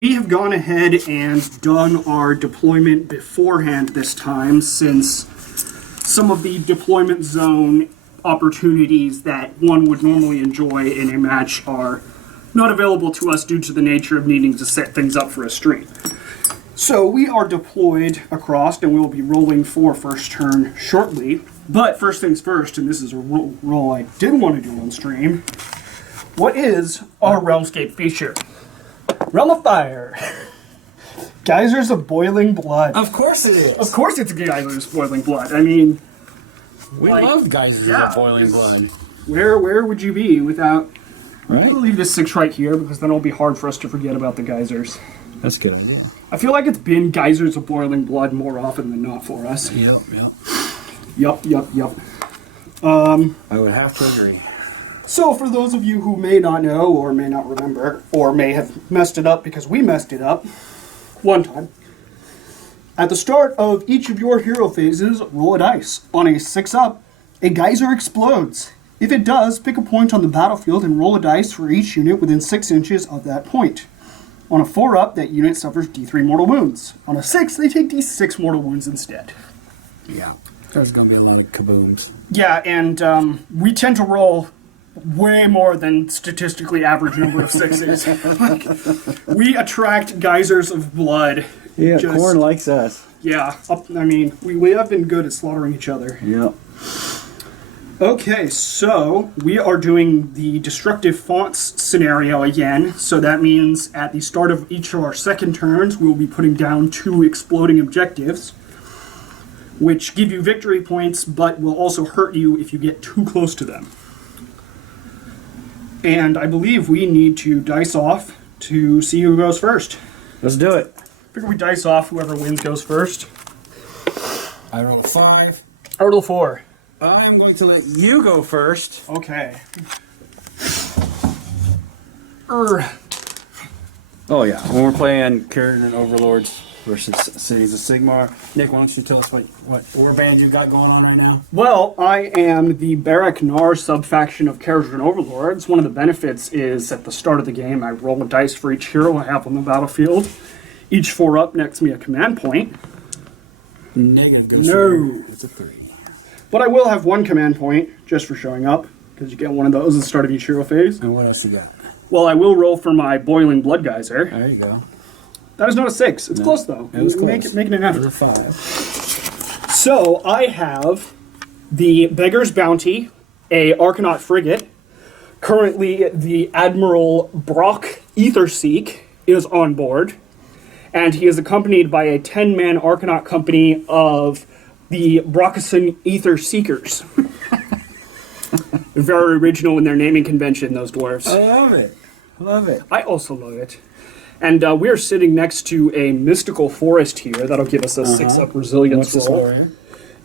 We have gone ahead and done our deployment beforehand this time, since some of the deployment zone opportunities that one would normally enjoy in a match are not available to us due to the nature of needing to set things up for a stream. So we are deployed across, and we will be rolling for first turn shortly. But first things first, and this is a roll I did want to do on stream, what is our Realmscape feature? Realm of Fire. Geysers of Boiling Blood. Of course it is. Of course it's Geysers of Boiling Blood. I mean, we love Geysers of Boiling Blood. Where would you be without... Right. I'll leave this 6 right here, because then it'll be hard for us to forget about the geysers. That's a good idea. I feel like it's been Geysers of Boiling Blood more often than not for us. Yep. Yup. I would have to agree. So for those of you who may not know, or may not remember, or may have messed it up because we messed it up one time, at the start of each of your hero phases, roll a dice. On a 6-up, a geyser explodes. If it does, pick a point on the battlefield and roll a dice for each unit within 6 inches of that point. On a 4-up, that unit suffers D3 mortal wounds. On a 6, they take D6 mortal wounds instead. Yeah. There's going to be a lot of kabooms. Yeah, and we tend to roll way more than statistically average number of 6s. Like, we attract geysers of blood. Yeah, Corn likes us. Yeah, I mean, we have been good at slaughtering each other. Yep. Okay, so we are doing the destructive fonts scenario again. So that means at the start of each of our second turns, we will be putting down 2 exploding objectives, which give you victory points, but will also hurt you if you get too close to them. And I believe we need to dice off to see who goes first. Let's do it. Figure we dice off, whoever wins goes first. I roll a 5. I roll a 4. I'm going to let you go first. Okay. Oh yeah, when we're playing Karen and Overlords versus Cities of Sigmar. Nick, why don't you tell us what warband you got going on right now? Well, I am the Barak Nar subfaction of Carriage and Overlords. One of the benefits is at the start of the game, I roll a dice for each hero I have on the battlefield. Each 4-up nets me a command point. Negative goes No. It's a 3. But I will have 1 command point just for showing up, because you get one of those at the start of each hero phase. And what else you got? Well, I will roll for my Boiling Blood Geyser. There you go. That is not a 6. It's close, though. It was close. Make it an effort. It was a 5. So, I have the Beggar's Bounty, a Arcanaut frigate. Currently, the Admiral Brock Etherseek is on board, and he is accompanied by a 10-man Arcanaut company of the Brockison Ether Seekers. Very original in their naming convention, those dwarves. I love it. I also love it. And we're sitting next to a mystical forest here. That'll give us a 6-up resilience roll.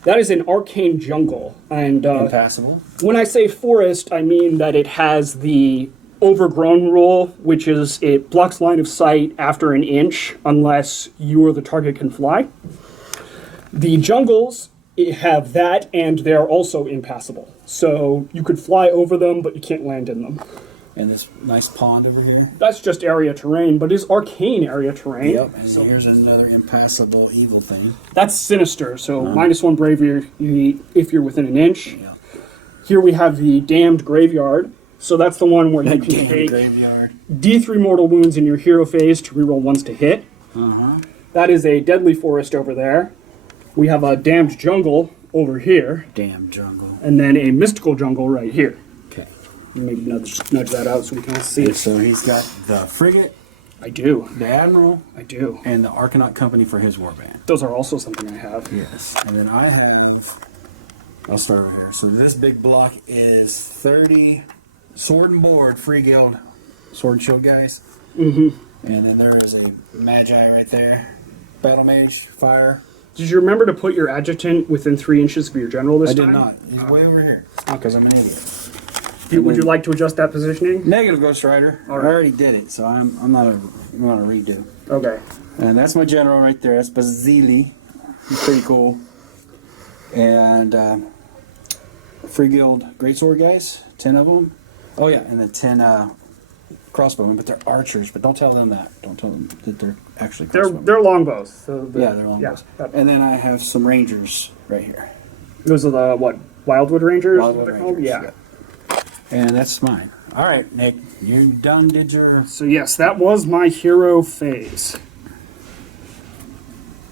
That is an arcane jungle. And Impassable. when I say forest, I mean that it has the overgrown rule, which is it blocks line of sight after an inch unless you or the target can fly. The jungles have that, and they're also impassable. So you could fly over them, but you can't land in them. And this nice pond over here. That's just area terrain, but it's arcane area terrain. Yep, and so here's another impassable evil thing. That's sinister, so -1 bravery if you're within an inch. Yeah. Here we have the damned graveyard. So that's the one where you can take graveyard. D3 mortal wounds in your hero phase to reroll ones to hit. That is a deadly forest over there. We have a damned jungle over here. Damn jungle. And then a mystical jungle right here. Okay. Maybe nudge that out so we can all see it. So he's got the frigate, I do. the admiral, I do. and the Arcanaut company for his warband. Those are also something I have. Yes. And then I have... I'll start over here. So this big block is 30 sword and board free guild sword shield guys. And then there is a magi right there. Battle mage, fire. Did you remember to put your adjutant within 3 inches of your general this time? I did not. He's way over here. Because I'm an idiot. Would you like to adjust that positioning? Negative Ghost Rider. All right. I already did it, so I'm not a redo. Okay. And that's my general right there. That's Basili. He's pretty cool. And Free Guild Greatsword guys, 10 of them. Oh yeah, and then 10 crossbowmen, but they're archers. But don't tell them that. Don't tell them that they're actually They're crossbowmen. longbows. So Yeah, they're longbows. Yeah. And then I have some rangers right here. Those are the what? Wildwood Rangers? Wildwood what they're called? Rangers, Yeah. And that's mine. All right, Nick, you done? Did your? So yes, that was my hero phase.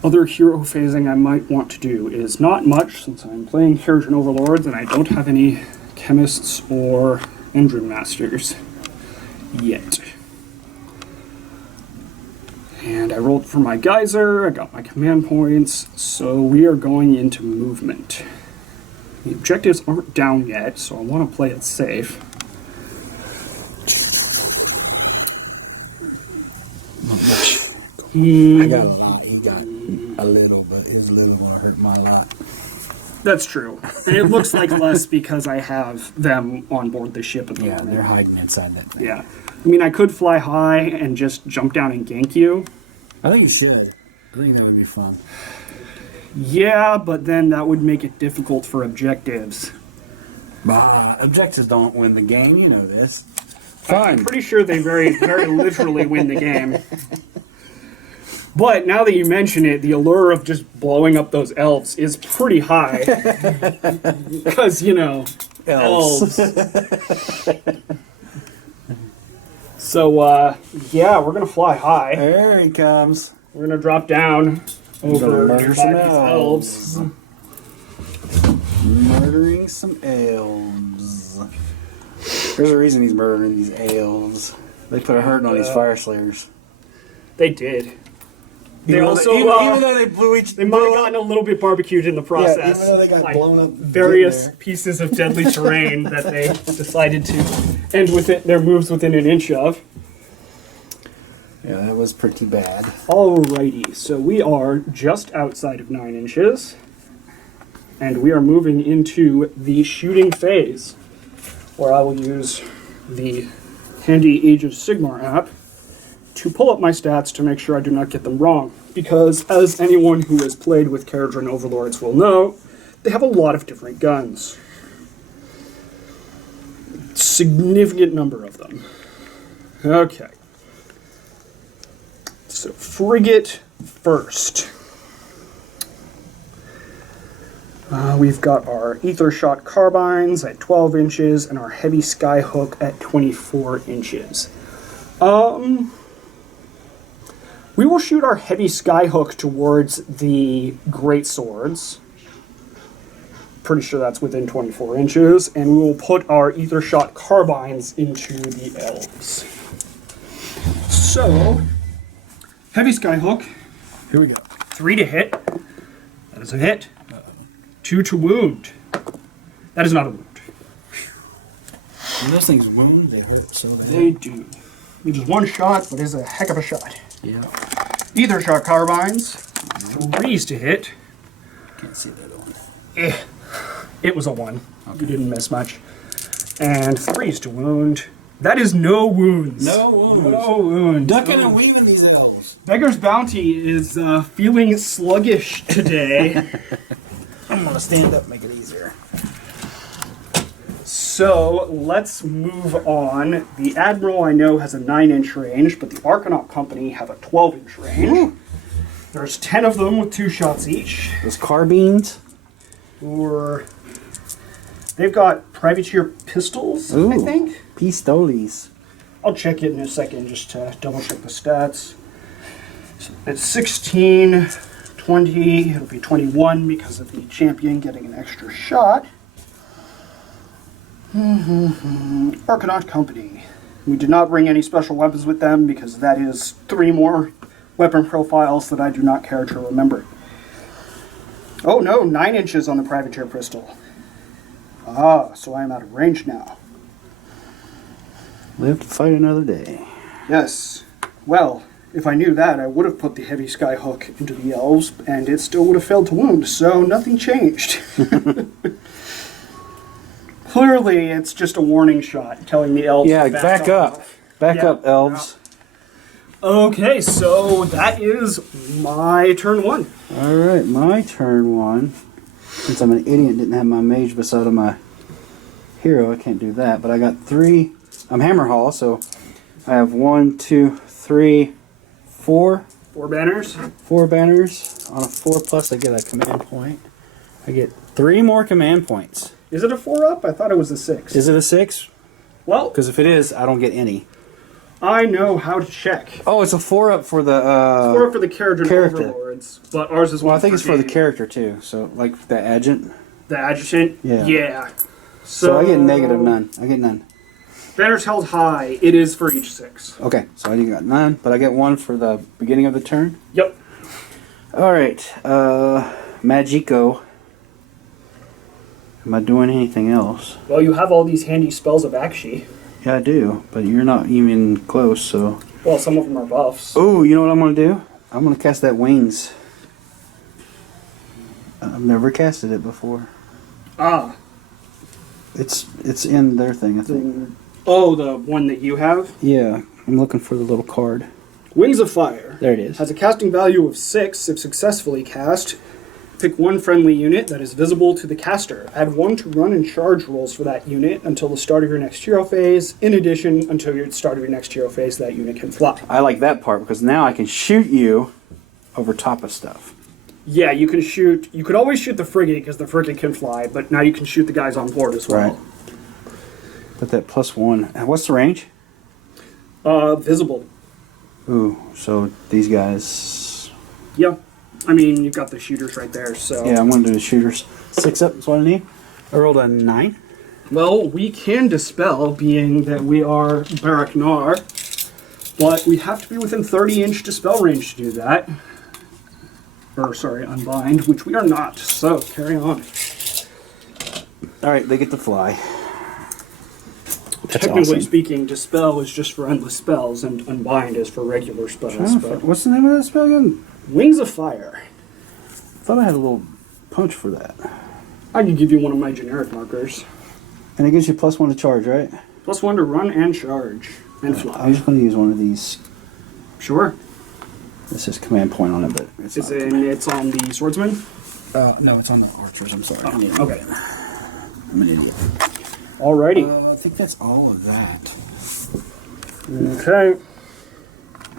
Other hero phasing I might want to do is not much, since I'm playing Keratin Overlords and I don't have any chemists or engine masters yet. And I rolled for my geyser, I got my command points, so we are going into movement. The objectives aren't down yet, so I want to play it safe. Not much. I got a lot. He got a little, but his little one hurt my lot. That's true. And it looks like less because I have them on board the ship at the Yeah, moment. they're hiding inside that thing. Yeah. I mean, I could fly high and just jump down and gank you. I think you should. I think that would be fun. Yeah, but then that would make it difficult for objectives. Objectives don't win the game. You know this. I'm Fine. pretty sure they very, very literally win the game. But now that you mention it, the allure of just blowing up those elves is pretty high. Because, you know, elves. So, yeah, we're going to fly high. There he comes. We're going to drop down over Murder nearby some these elves. elves. Murdering some elves. There's a reason he's murdering these elves. They put a hurting on these fire slayers. They did. They Even also, though even though they blew each, they might have gotten a little bit barbecued in the process. Yeah, even though they got Like, blown up. various there. pieces of deadly terrain that they decided to end with it, their moves within an inch of. Yeah, that was pretty bad. Alrighty, so we are just outside of 9 inches, and we are moving into the shooting phase, where I will use the handy Age of Sigmar app to pull up my stats to make sure I do not get them wrong. Because, as anyone who has played with Keratin Overlords will know, they have a lot of different guns. Significant number of them. Okay. So, frigate first. We've got our ether shot carbines at 12 inches and our heavy skyhook at 24 inches. We will shoot our heavy skyhook towards the great swords. Pretty sure that's within 24 inches. And we will put our ether shot carbines into the elves. So, heavy skyhook. Here we go. 3 to hit. That is a hit. 2 to wound. That is not a wound. When those things wound, they hurt so bad. They do. It is one shot, but is a heck of a shot. Yeah. Ether shot carbines. 3s to hit. Can't see that one. It was a 1. Okay. You didn't miss much. And 3s to wound. That is no wounds. No wounds. No wounds. Ducking and weaving these elves. Beggar's Bounty is feeling sluggish today. I'm gonna stand up, make it easier. So let's move on. The Admiral, I know, has a 9-inch range, but the Arcanaut Company have a 12-inch range. Ooh. There's 10 of them with 2 shots each. Those carbines. They've got privateer pistols, I think. Pistoles. I'll check it in a second just to double check the stats. So it's 16, 20, it'll be 21 because of the champion getting an extra shot. Arcanaut Company. We did not bring any special weapons with them because that is 3 more weapon profiles that I do not care to remember. Oh no, 9 inches on the privateer pistol. Ah, so I am out of range now. Live to fight another day. Yes. Well, if I knew that, I would have put the heavy skyhook into the elves, and it still would have failed to wound, so nothing changed. Clearly, it's just a warning shot telling the elves Yeah, to back up. Back Yeah. up, elves. Okay, so that is my turn 1. All right, my turn 1. Since I'm an idiot, didn't have my mage beside of my hero, I can't do that. But I got 3. I'm hammer haul, so I have 1, 2, 3, 4. 4 banners. 4 banners. On a 4+, I get a command point. I get 3 more command points. Is it a 4-up? I thought it was a 6. Is it a 6? Well, Because if it is, I don't get any. I know how to check. Oh, it's a 4-up for the 4 for the character, character. Overlords, but ours is Well, I one think it's for the game. character too. So like the adjutant. The adjutant. Yeah. So I get negative none. I get none. Banners held high. It is for each 6. Okay, so I got none, but I get 1 for the beginning of the turn. Yep. All right, Magico. Am I doing anything else? Well, you have all these handy spells of Akshi. Yeah, I do, but you're not even close, so... Well, some of them are buffs. Oh, you know what I'm going to do? I'm going to cast that Wings. I've never casted it before. Ah. It's in their thing, I think. Oh, the one that you have? Yeah, I'm looking for the little card. Wings of Fire. There it is. Has a casting value of 6 if successfully cast. Pick 1 friendly unit that is visible to the caster. Add 1 to run and charge rolls for that unit until the start of your next hero phase. In addition, until the start of your next hero phase, that unit can fly. I like that part because now I can shoot you over top of stuff. Yeah, you can shoot. You could always shoot the frigate because the frigate can fly, but now you can shoot the guys on board as well. Right. But that +1. What's the range? Visible. Ooh, so these guys. Yeah. I mean, you've got the shooters right there, so. Yeah, I'm going to do the shooters. 6 up is what I need. I rolled a 9. Well, we can dispel, being that we are Baraknar, but we have to be within 30-inch dispel range to do that. Or, sorry, unbind, which we are not, so carry on. Alright, they get to fly. That's Technically awesome. speaking, dispel is just for endless spells, and unbind is for regular spells. But What's the name of that spell again? Wings of Fire. I thought I had a little punch for that. I can give you one of my generic markers. And it gives you +1 to charge, right? +1 to run and charge and fly. I'm just going to use one of these. Sure. This is command point on it, but it's It's not. it's on the swordsman. No, it's on the archers. I'm sorry. Okay. I'm an idiot. Alrighty. I think that's all of that. Okay.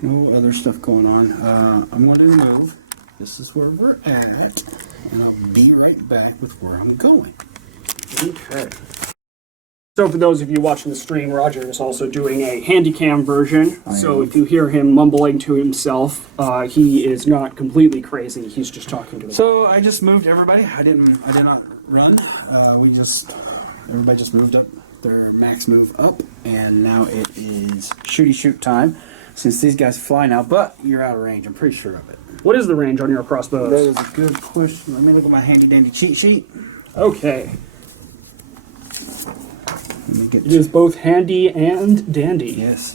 No other stuff going on. I'm going to move. This is where we're at, and I'll be right back with where I'm going. Okay. So for those of you watching the stream, Roger is also doing a handycam version. So if you hear him mumbling to himself, he is not completely crazy. He's just talking to himself. So I just moved everybody. I did not run. Everybody just moved up their max move up, and now it is shooty shoot time. Since these guys fly now, but you're out of range. I'm pretty sure of it. What is the range on your crossbows? That is a good question. Let me look at my handy dandy cheat sheet. Okay. Let me get It is both handy and dandy. Yes.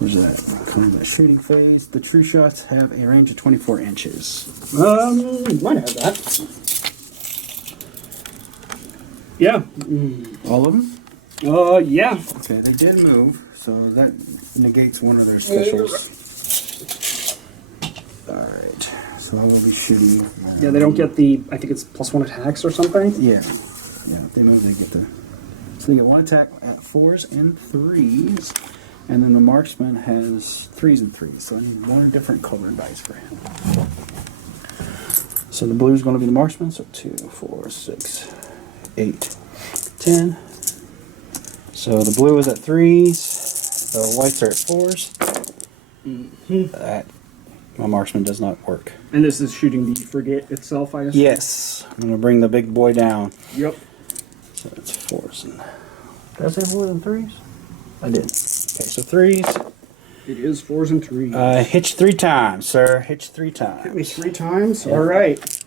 Where's that? Combat shooting phase. The true shots have a range of 24 inches. Might have that. Yeah. All of them? Yeah. Okay, they did move, so that negates one of their specials. Alright, so I will be shooting. Yeah, they don't get the, I think it's +1 attacks or something. Yeah, if they move, they get the. So they get 1 attack at 4s and 3s, and then the marksman has 3s and 3s, so I need 1 different colored dice for him. So the blue is going to be the marksman, so 2, 4, 6, 8, 10. So the blue is at 3s, the whites are at 4s. That, my marksman does not work. And this is shooting the frigate itself, I assume? Yes, I'm going to bring the big boy down. Yep. So it's 4s. And did I say more than 3s? I did. Okay, so 3s. It is 4s and 3s. Hitch 3 times, sir. Hitch 3 times. Hit me 3 times? Yeah. Alright.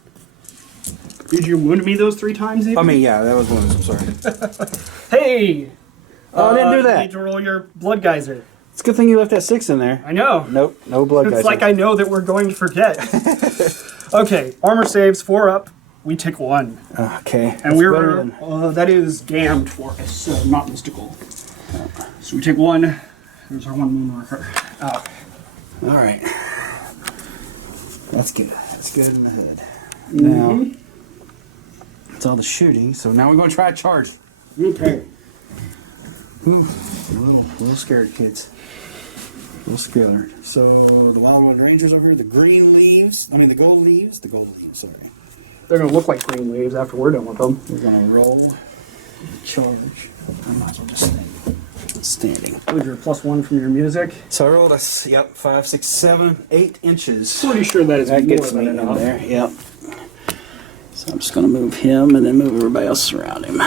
Did you wound me those 3 times, even? I mean, yeah, that was one of them, sorry. Hey! Oh, I didn't do You that. need to roll your blood geyser. It's a good thing you left that 6 in there. I know. Nope, no blood guys. It's like I know that we're going to forget. Okay, armor saves, 4 up. We take 1. Okay. And that's we're, better than- that is damned for us, so not mystical. So we take 1. There's our 1 moon marker. Alright. That's good. That's good in the hood. Now, it's all the shooting, so now we're going to try a charge. Okay. A little scared, kids. A little scared. So the Wildwood Rangers over here, the green leaves. I mean the gold leaves. The gold leaves. Sorry. They're gonna look like green leaves after we're done with them. We're gonna roll the charge. I might as well just stand. Standing. With your +1 from your music. So I rolled a, yep, 5, 6, 7, 8 inches. Pretty sure that is That more gets than me in enough. there. Yep. So I'm just gonna move him and then move everybody else around him.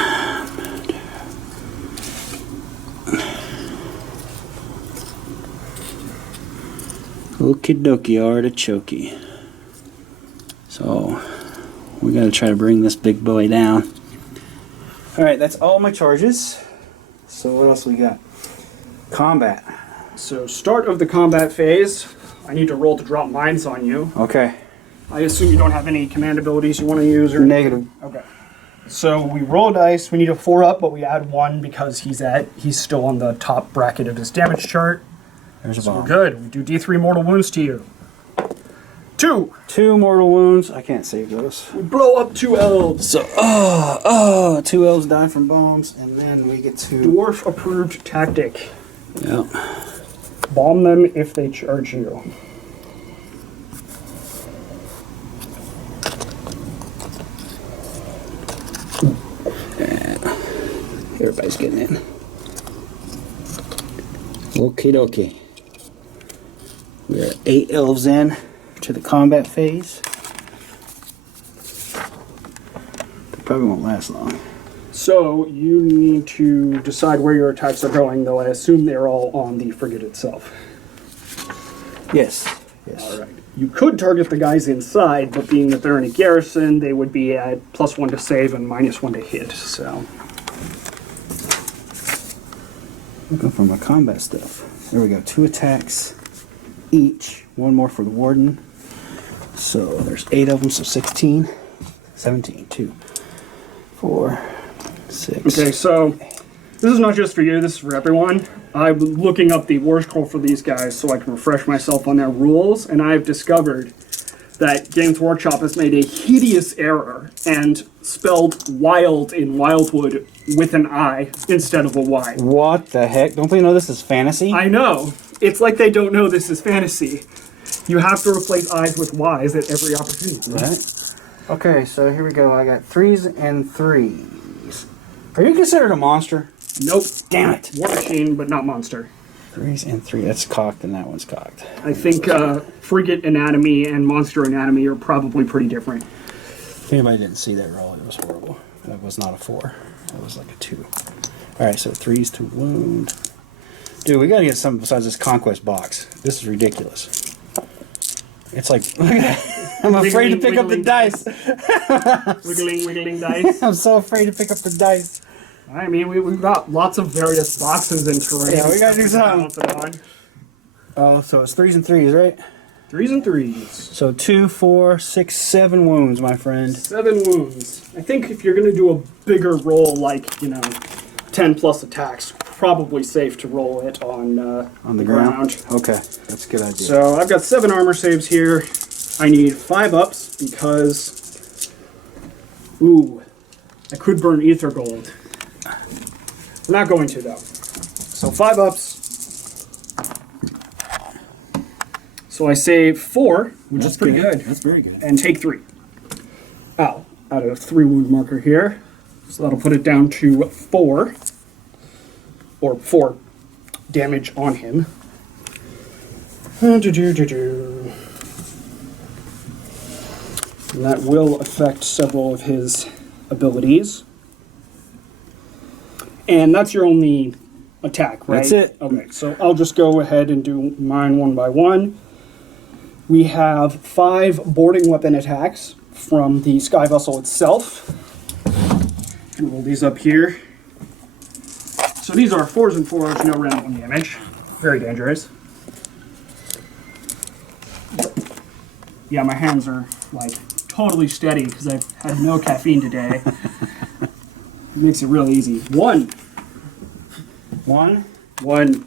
Okie dokie, artichoke. So we gotta try to bring this big boy down. All right, that's all my charges. So what else we got? Combat. So start of the combat phase. I need to roll to drop mines on you. Okay. I assume you don't have any command abilities you want to use or Negative. Okay. So we roll dice. We need a 4-up, but we add 1 because he's still on the top bracket of his damage chart. There's a So we're bomb. good. We do D3 mortal wounds to you. 2. 2 mortal wounds. I can't save those. We blow up 2 elves. So, 2 elves die from bombs, and then we get to... Dwarf approved tactic. Yep. Bomb them if they charge you. Everybody's getting in. Okie dokie. We are 8 elves in to the combat phase. They probably won't last long. So you need to decide where your attacks are going, though I assume they're all on the frigate itself. Yes. Yes. All right. You could target the guys inside, but being that they're in a garrison, they would be at +1 to save and -1 to hit. So Looking for my combat stuff. There we go. 2 attacks each. 1 more for the warden. So there's 8 of them, so 16. 17. 2, 4, 6. okay, so this is not just for you. This is for everyone. I'm looking up the war scroll for these guys so I can refresh myself on their rules, and I've discovered that Games Workshop has made a hideous error and spelled wild in Wildwood with an I instead of a Y. What the heck? Don't they know this is fantasy? I know. It's like they don't know this is fantasy. You have to replace I's with Y's at every opportunity. Right? Okay, so here we go. I got 3s and 3s. Are you considered a monster? Nope. Damn it. War Machine, but not monster. 3s and 3. That's cocked and that one's cocked. I think frigate anatomy and monster anatomy are probably pretty different. If anybody didn't see that roll, it was horrible. That was not a 4. That was like a 2. Alright, so 3s to wound. Dude, we gotta get something besides this conquest box. This is ridiculous. It's like, I'm afraid to pick up the Wiggling dice. Wiggling dice. I'm so afraid to pick up the dice. I mean, we've got lots of various boxes and terrain. Yeah, we gotta do something. On. Oh, so it's 3s and 3s, right? 3s and 3s. So 2, 4, 6, 7 wounds, my friend. 7 wounds. I think if you're going to do a bigger roll, like, 10 plus attacks, probably safe to roll it on the ground. Okay, that's a good idea. So I've got 7 armor saves here. I need 5 ups because, I could burn ether gold. We're not going to though. So 5 ups. So I save 4, which is pretty good, That's very good. and take 3. Ow, out of 3 wound marker here. So that'll put it down to 4. Or 4 damage on him. And that will affect several of his abilities. And that's your only attack, right? That's it. Okay, so I'll just go ahead and do mine one by one. We have 5 boarding weapon attacks from the Sky Vessel itself. Roll these up here. So these are 4s and 4s, no random damage. Very dangerous. Yeah, my hands are like totally steady because I've had no caffeine today. It makes it real easy. 1. 1. 1.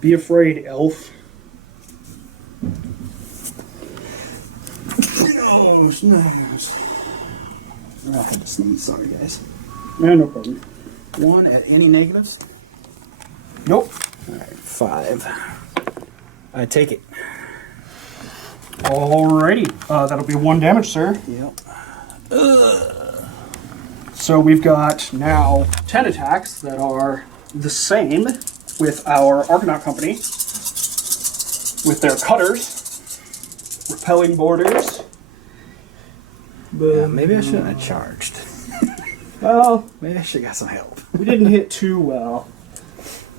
Be afraid, elf. Oh, snaps. I had to sneeze. Sorry, guys. Yeah, no problem. 1 at any negatives? Nope. All right, 5. I take it. Alrighty. That'll be 1 damage, sir. Yep. So we've got now 10 attacks that are the same with our Argonaut Company, with their cutters, repelling borders. Yeah, maybe I shouldn't have charged. Well, Maybe I should have got some help. we didn't hit too well.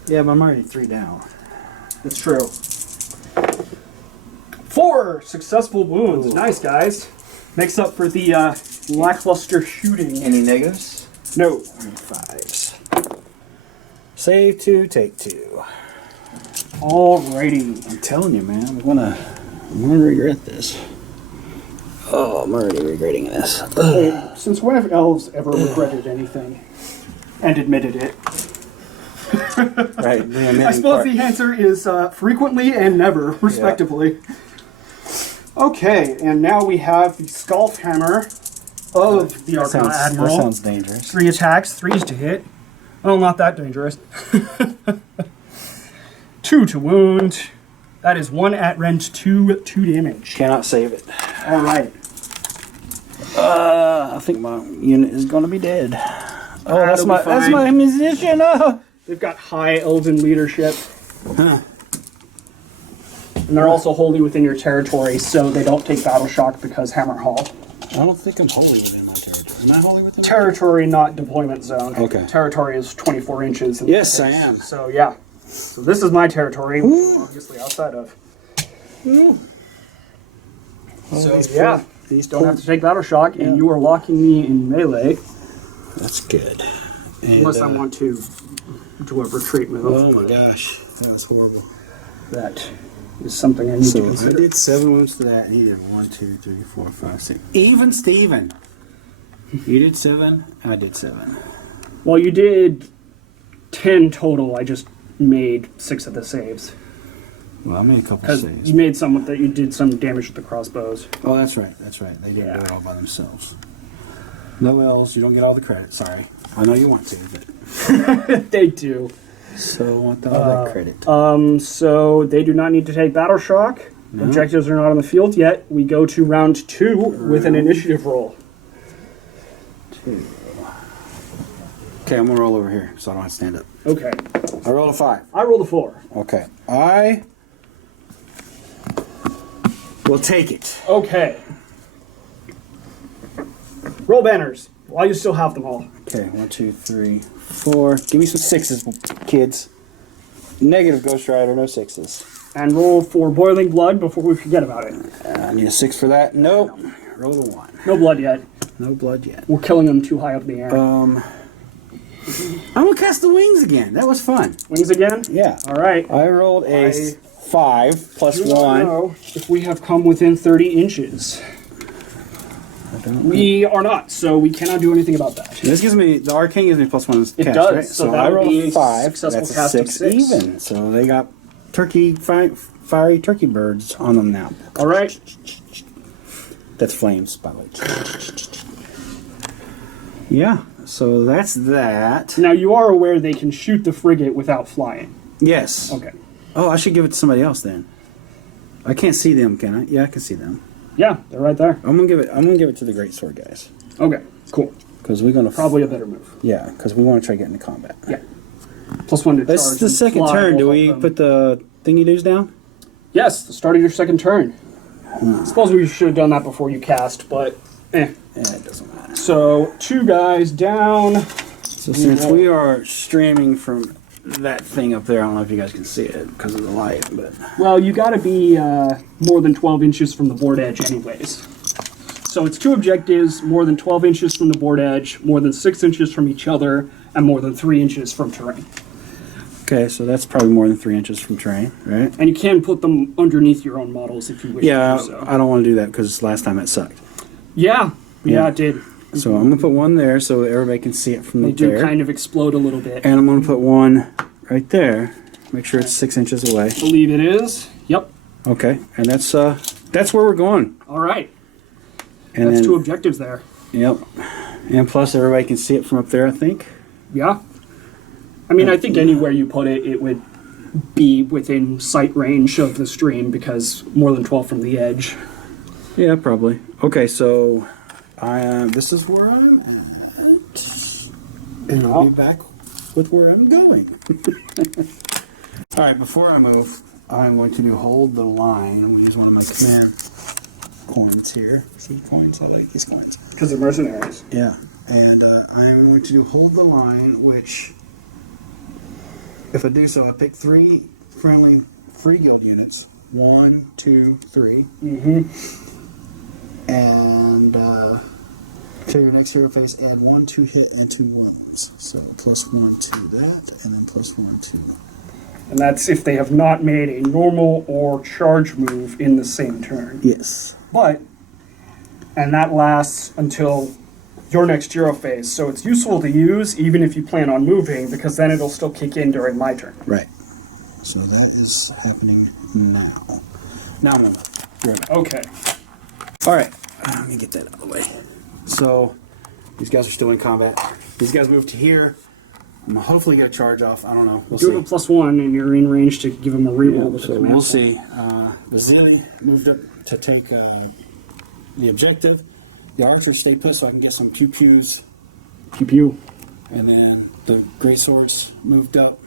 Yeah, but I'm already 3 down. That's true. 4 successful wounds. Ooh. Nice, guys. Makes up for the lackluster shooting. Any negatives? No. 5s. Save 2, take 2. Alrighty. I'm telling you, man, I'm gonna regret this. Oh, I'm already regretting this. Hey, since when have elves ever regretted anything and admitted it? Right. I suppose the answer is frequently and never, respectively. Okay, and now we have the Sculf Hammer of the Argonaut Admiral. That sounds dangerous. 3 attacks, 3s to hit. Well, not that dangerous. 2 to wound. That is 1 at rend, 2 damage. Cannot save it. All right. I think my unit is gonna be dead. Oh, that's That'll be my fine. musician. Oh. They've got high elven leadership. Huh. And they're also wholly within your territory, so they don't take battle shock because Hammer Hall. I don't think I'm wholly within my territory. Am I wholly within my Territory, not deployment zone. Okay. Territory is 24 inches. in Yes, this I case. am. So, yeah. So this is my territory, which I'm obviously outside of. So, yeah. These Don't have to take battle shock, and you are locking me in melee, That's good. And, unless I want to do a retreat move. Oh my gosh, that was horrible. That is something I need to So I consider. did 7 wounds to that, and he did 1, 2, 3, 4, 5, 6. Even Steven. You did 7, I did 7. Well, you did 10 total. I just made 6 of the saves. Well, I made a couple Because saves. you made some that you did some damage with the crossbows. Oh, that's right. That's right. They didn't do it all by themselves. No L's. You don't get all the credit. Sorry. I know you want to, but They do. so I want all that credit. So they do not need to take battle shock. No. Objectives are not on the field yet. We go to round 2 with an initiative roll. 2. Okay, I'm gonna roll over here, so I don't have to stand up. Okay. I rolled a 5. I rolled a 4. Okay, I will take it. Okay. Roll banners while you still have them all. Okay, 1, 2, 3, 4. Give me some 6s, kids. Negative Ghost Rider, no 6s. And roll for boiling blood before we forget about it. I need a 6 for that. Nope. Roll a 1. No blood yet. No blood yet. We're killing them too high up in the air. I'm gonna cast the wings again. That was fun. Wings again? Yeah. All right. I rolled a I 5 plus Do not 1. know if we have come within 30 inches. I don't know. We are not, so we cannot do anything about that. This gives me the arcane gives me plus 1 It cast, does, right? so So that I would rolled be a a 5. successful That's a cast of 6 6. even. So they got fiery turkey birds on them now. All right. That's flames, by the way. Yeah. So that's that. Now you are aware they can shoot the frigate without flying. Yes. Okay. Oh, I should give it to somebody else then. I can't see them, can I? Yeah, I can see them. Yeah, they're right there. I'm gonna give it to the great sword guys Okay, cool. because we're gonna Probably a better move. yeah, because we want to try to get into combat. Yeah. +1 to That's charge the and second fly turn. will Do help we them. put the thingy doos down? Yes, the start of your second turn. I suppose we should have done that before you cast, but eh. Yeah, it doesn't matter. So 2 guys down. So since we are streaming from that thing up there, I don't know if you guys can see it because of the light, but Well, you got to be more than 12 inches from the board edge anyways. So it's 2 objectives, more than 12 inches from the board edge, more than 6 inches from each other, and more than 3 inches from terrain. okay, so that's probably more than 3 inches from terrain, right? And you can put them underneath your own models if you wish Yeah, to do so. I don't want to do that because last time it sucked. Yeah, Yeah. it did. So I'm gonna put one there so everybody can see it from They up do there, kind of explode a little bit. and I'm gonna put one right there. Make sure it's 6 inches away. I believe it is. Yep. Okay, and that's where we're going. All right. And That's then, 2 objectives there. Yep. And plus, everybody can see it from up there, I think. Yeah. I mean, I think anywhere you put it, it would be within sight range of the stream because more than 12 from the edge. Yeah, probably. Okay, so this is where I'm at. And I'll be back with where I'm going. All right, before I move, I'm going to do hold the line. I'm going to use one of my command coins here. See coins? I like these coins. Because they're mercenaries. Yeah, and I'm going to do hold the line, which, if I do so, I pick 3 friendly free guild units. 1, 2, 3. And to your next hero phase, add 1 2 hit and 2 wounds. So +1 to that, and then +1 to. And that's if they have not made a normal or charge move in the same turn. Yes. And that lasts until your next hero phase. So it's useful to use even if you plan on moving, because then it'll still kick in during my turn. Right. So that is happening now. Now I'm gonna grab it. Okay. All right. Let me get that out of the way. So these guys are still in combat. These guys move to here. I'm gonna hopefully get a charge off. I don't know. We'll Do see. have a +1, and you're in range to give him a reroll with the So command we'll point. see. Vasily moved up to take the objective. The archers stayed put so I can get some pew pews. Pew pew. And then the great swords moved up.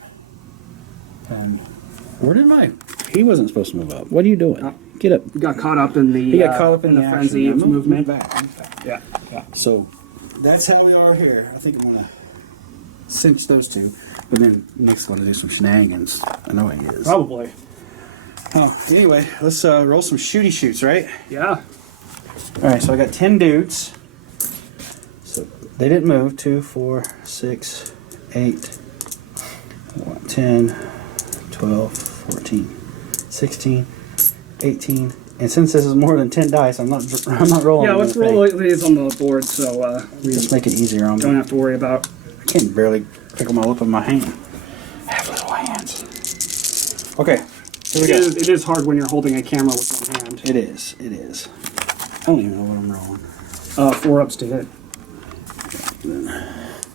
And where did my? He wasn't supposed to move up. What are you doing? Get up. You got caught up in the. He got caught up in the frenzy action. of movement. Move back. Yeah. Yeah. So that's how we are here. I think I'm gonna cinch those two, but then Nick's gonna do some shenanigans. I know he is. Probably. Oh, anyway, let's roll some shooty shoots, right? Yeah. All right, so I got 10 dudes. So they didn't move. 2, 4, 6, 8, 10, 12, 14, 16, 18. And since this is more than 10 dice, I'm not rolling. Yeah, let's roll these on the board so we Just make it easier on me. don't have to worry about. I can barely pick them all up in my hand. I have little hands. Okay, here we go. It is hard when you're holding a camera with one hand. It is. It is. I don't even know what I'm rolling. 4 ups to hit.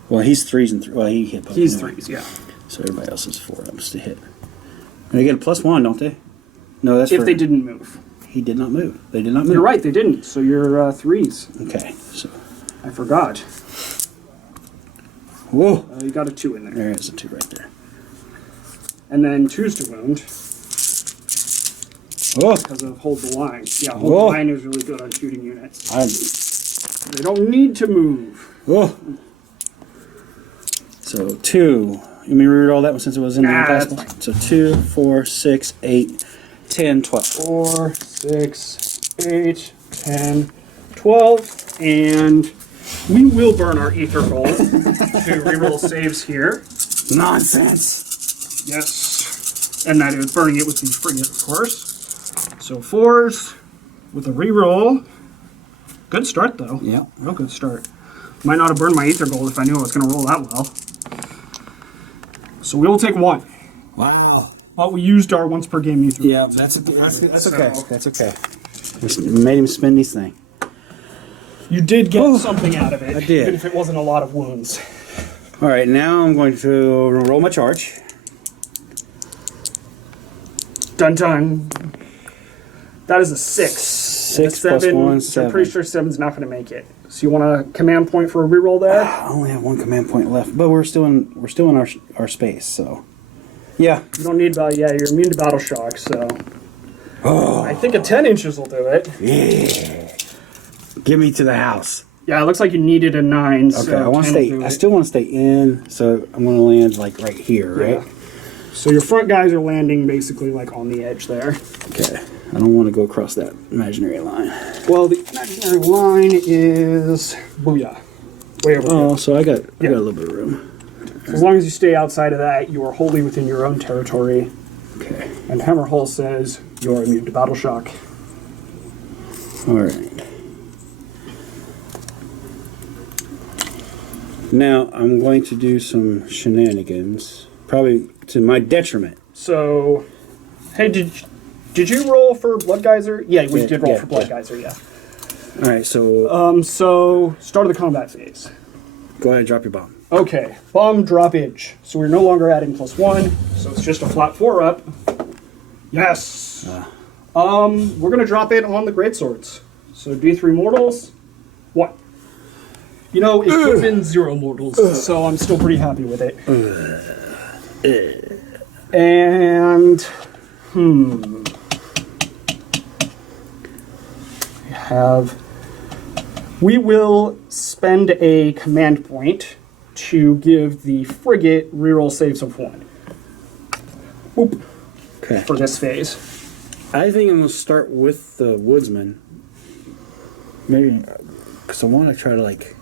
Well, he's 3s and 3. Well, he hit both. He's anyway. 3s, yeah. So everybody else is 4 ups to hit. And they get a +1, don't they? No, that's If for, they didn't move. He did not move. They did not move. You're right, they didn't. So you're 3s. Okay, so. I forgot. Whoa. You got a 2 in there. There is a 2 right there. And then 2's to wound Whoa. because of hold the line. Yeah, hold Whoa. the line is really good on shooting units. They don't need to move. Whoa. So 2. You mean read all that one since it was in the Nah, that's impossible? So 2, 4, 6, 8, 10, 12. 4, 6, 8, 10, 12, and we will burn our ether gold to reroll saves here. Nonsense. Yes, and that is burning it with the frigate, of course. So 4s with a reroll. Good start though. Yeah. Real good start. Might not have burned my ether gold if I knew I was going to roll that well. So we will take 1. Wow. But we used our once per game ether. Yeah, that's okay. That's okay. We made him spend his thing. You did get something out of it. I did. Even if it wasn't a lot of wounds. All right, now I'm going to roll my charge. Dun dun. That is a 6. 6 A plus 1, I'm 7. pretty sure 7's not going to make it. So you want a command point for a reroll there? I only have 1 command point left, but we're still in our space, so yeah. You don't need yeah, you're immune to battle shock, so I think a 10 inches will do it. Yeah. Give me to the house. Yeah, it looks like you needed a 9. Okay, so I want to 10 will stay. do I it. still want to stay in, so I'm going to land like right here, right? Yeah. So your front guys are landing basically like on the edge there. Okay. I don't want to go across that imaginary line. Well, the imaginary line is booyah. Way over Oh, here. so I got a Yeah. little bit of room. As long as you stay outside of that, you are wholly within your own territory. Okay. And Hammerhole says you're immune to battle shock. All right. Now I'm going to do some shenanigans, probably to my detriment. So, hey, did you roll for Blood Geyser? Yeah, we Yeah, did roll yeah, for Blood yeah. Geyser, yeah. All right, so So, start of the combat phase. go ahead and drop your bomb. Okay, bomb droppage. So we're no longer adding +1, so it's just a flat 4 up. Yes. We're gonna drop it on the greatswords. So D3 mortals. What? You know, it could have been 0 mortals, so I'm still pretty happy with it. And we will spend a command point to give the frigate reroll saves of 1. Boop. Okay. For this phase. I think I'm going to start with the woodsman. Maybe because I want to try to like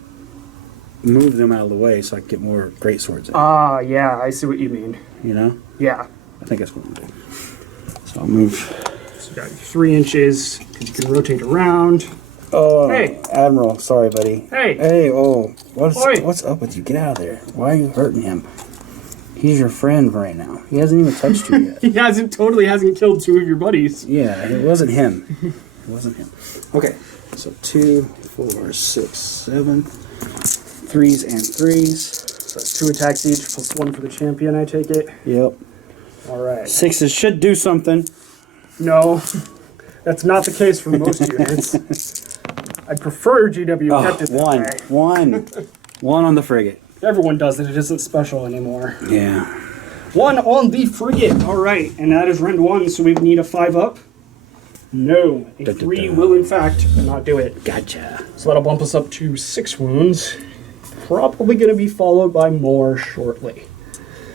move them out of the way so I can get more great swords in. Ah, yeah, I see what you mean. You know? Yeah. I think that's what I'm doing. So I'll move. So you got 3 inches, because you can rotate around. Oh, Hey. Admiral, sorry, buddy. Hey. Hey, Oi. what's up with you? Get out of there. Why are you hurting him? He's your friend right now. He hasn't even touched you yet. He hasn't killed 2 of your buddies. Yeah, it wasn't him. It wasn't him. Okay, so 2, 4, 6, 7, 3s and 3s. So that's 2 attacks each, +1 for the champion, I take it. Yep. Alright. 6s should do something. No, that's not the case for most units. I prefer GW kept it that way. One on the frigate. Everyone does it, it isn't special anymore. Yeah. 1 on the frigate, alright, and that is rend 1, so we need a 5 up. No, a 3 will in fact not do it. Gotcha. So that'll bump us up to 6 wounds. Probably going to be followed by more shortly.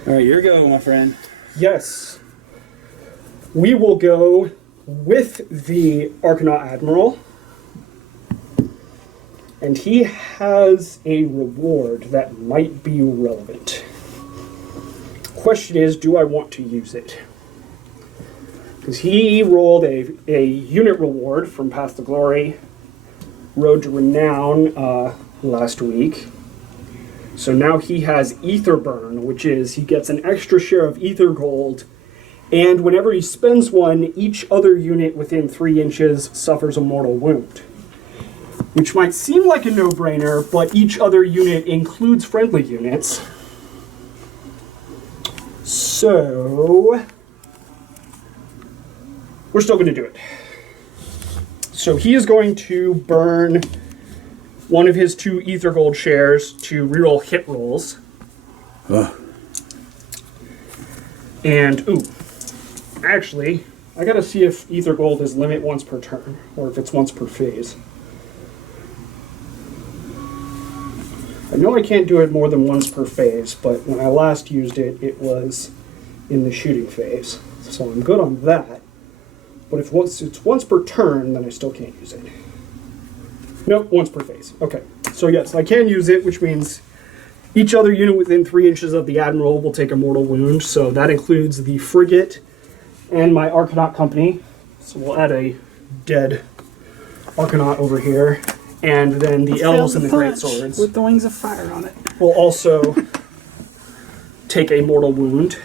All right, your go, my friend. Yes. We will go with the Arcanaut Admiral. And he has a reward that might be relevant. Question is, do I want to use it? Because he rolled a unit reward from Path to Glory, Road to Renown last week. So now he has Ether Burn, which is he gets an extra share of Ether Gold, and whenever he spends one, each other unit within 3 inches suffers a mortal wound. Which might seem like a no-brainer, but each other unit includes friendly units. So we're still going to do it. So he is going to burn one of his 2 Ether Gold shares to reroll hit rolls. And, actually, I gotta see if Ether Gold is limit once per turn, or if it's once per phase. I know I can't do it more than once per phase, but when I last used it, it was in the shooting phase. So I'm good on that. But if it's once per turn, then I still can't use it. Nope, once per phase. Okay. So yes, I can use it, which means each other unit within 3 inches of the Admiral will take a mortal wound. So that includes the frigate and my Arcanaut company. So we'll add a dead Arcanaut over here. And then the elves and the great swords with the wings of fire on it will also take a mortal wound.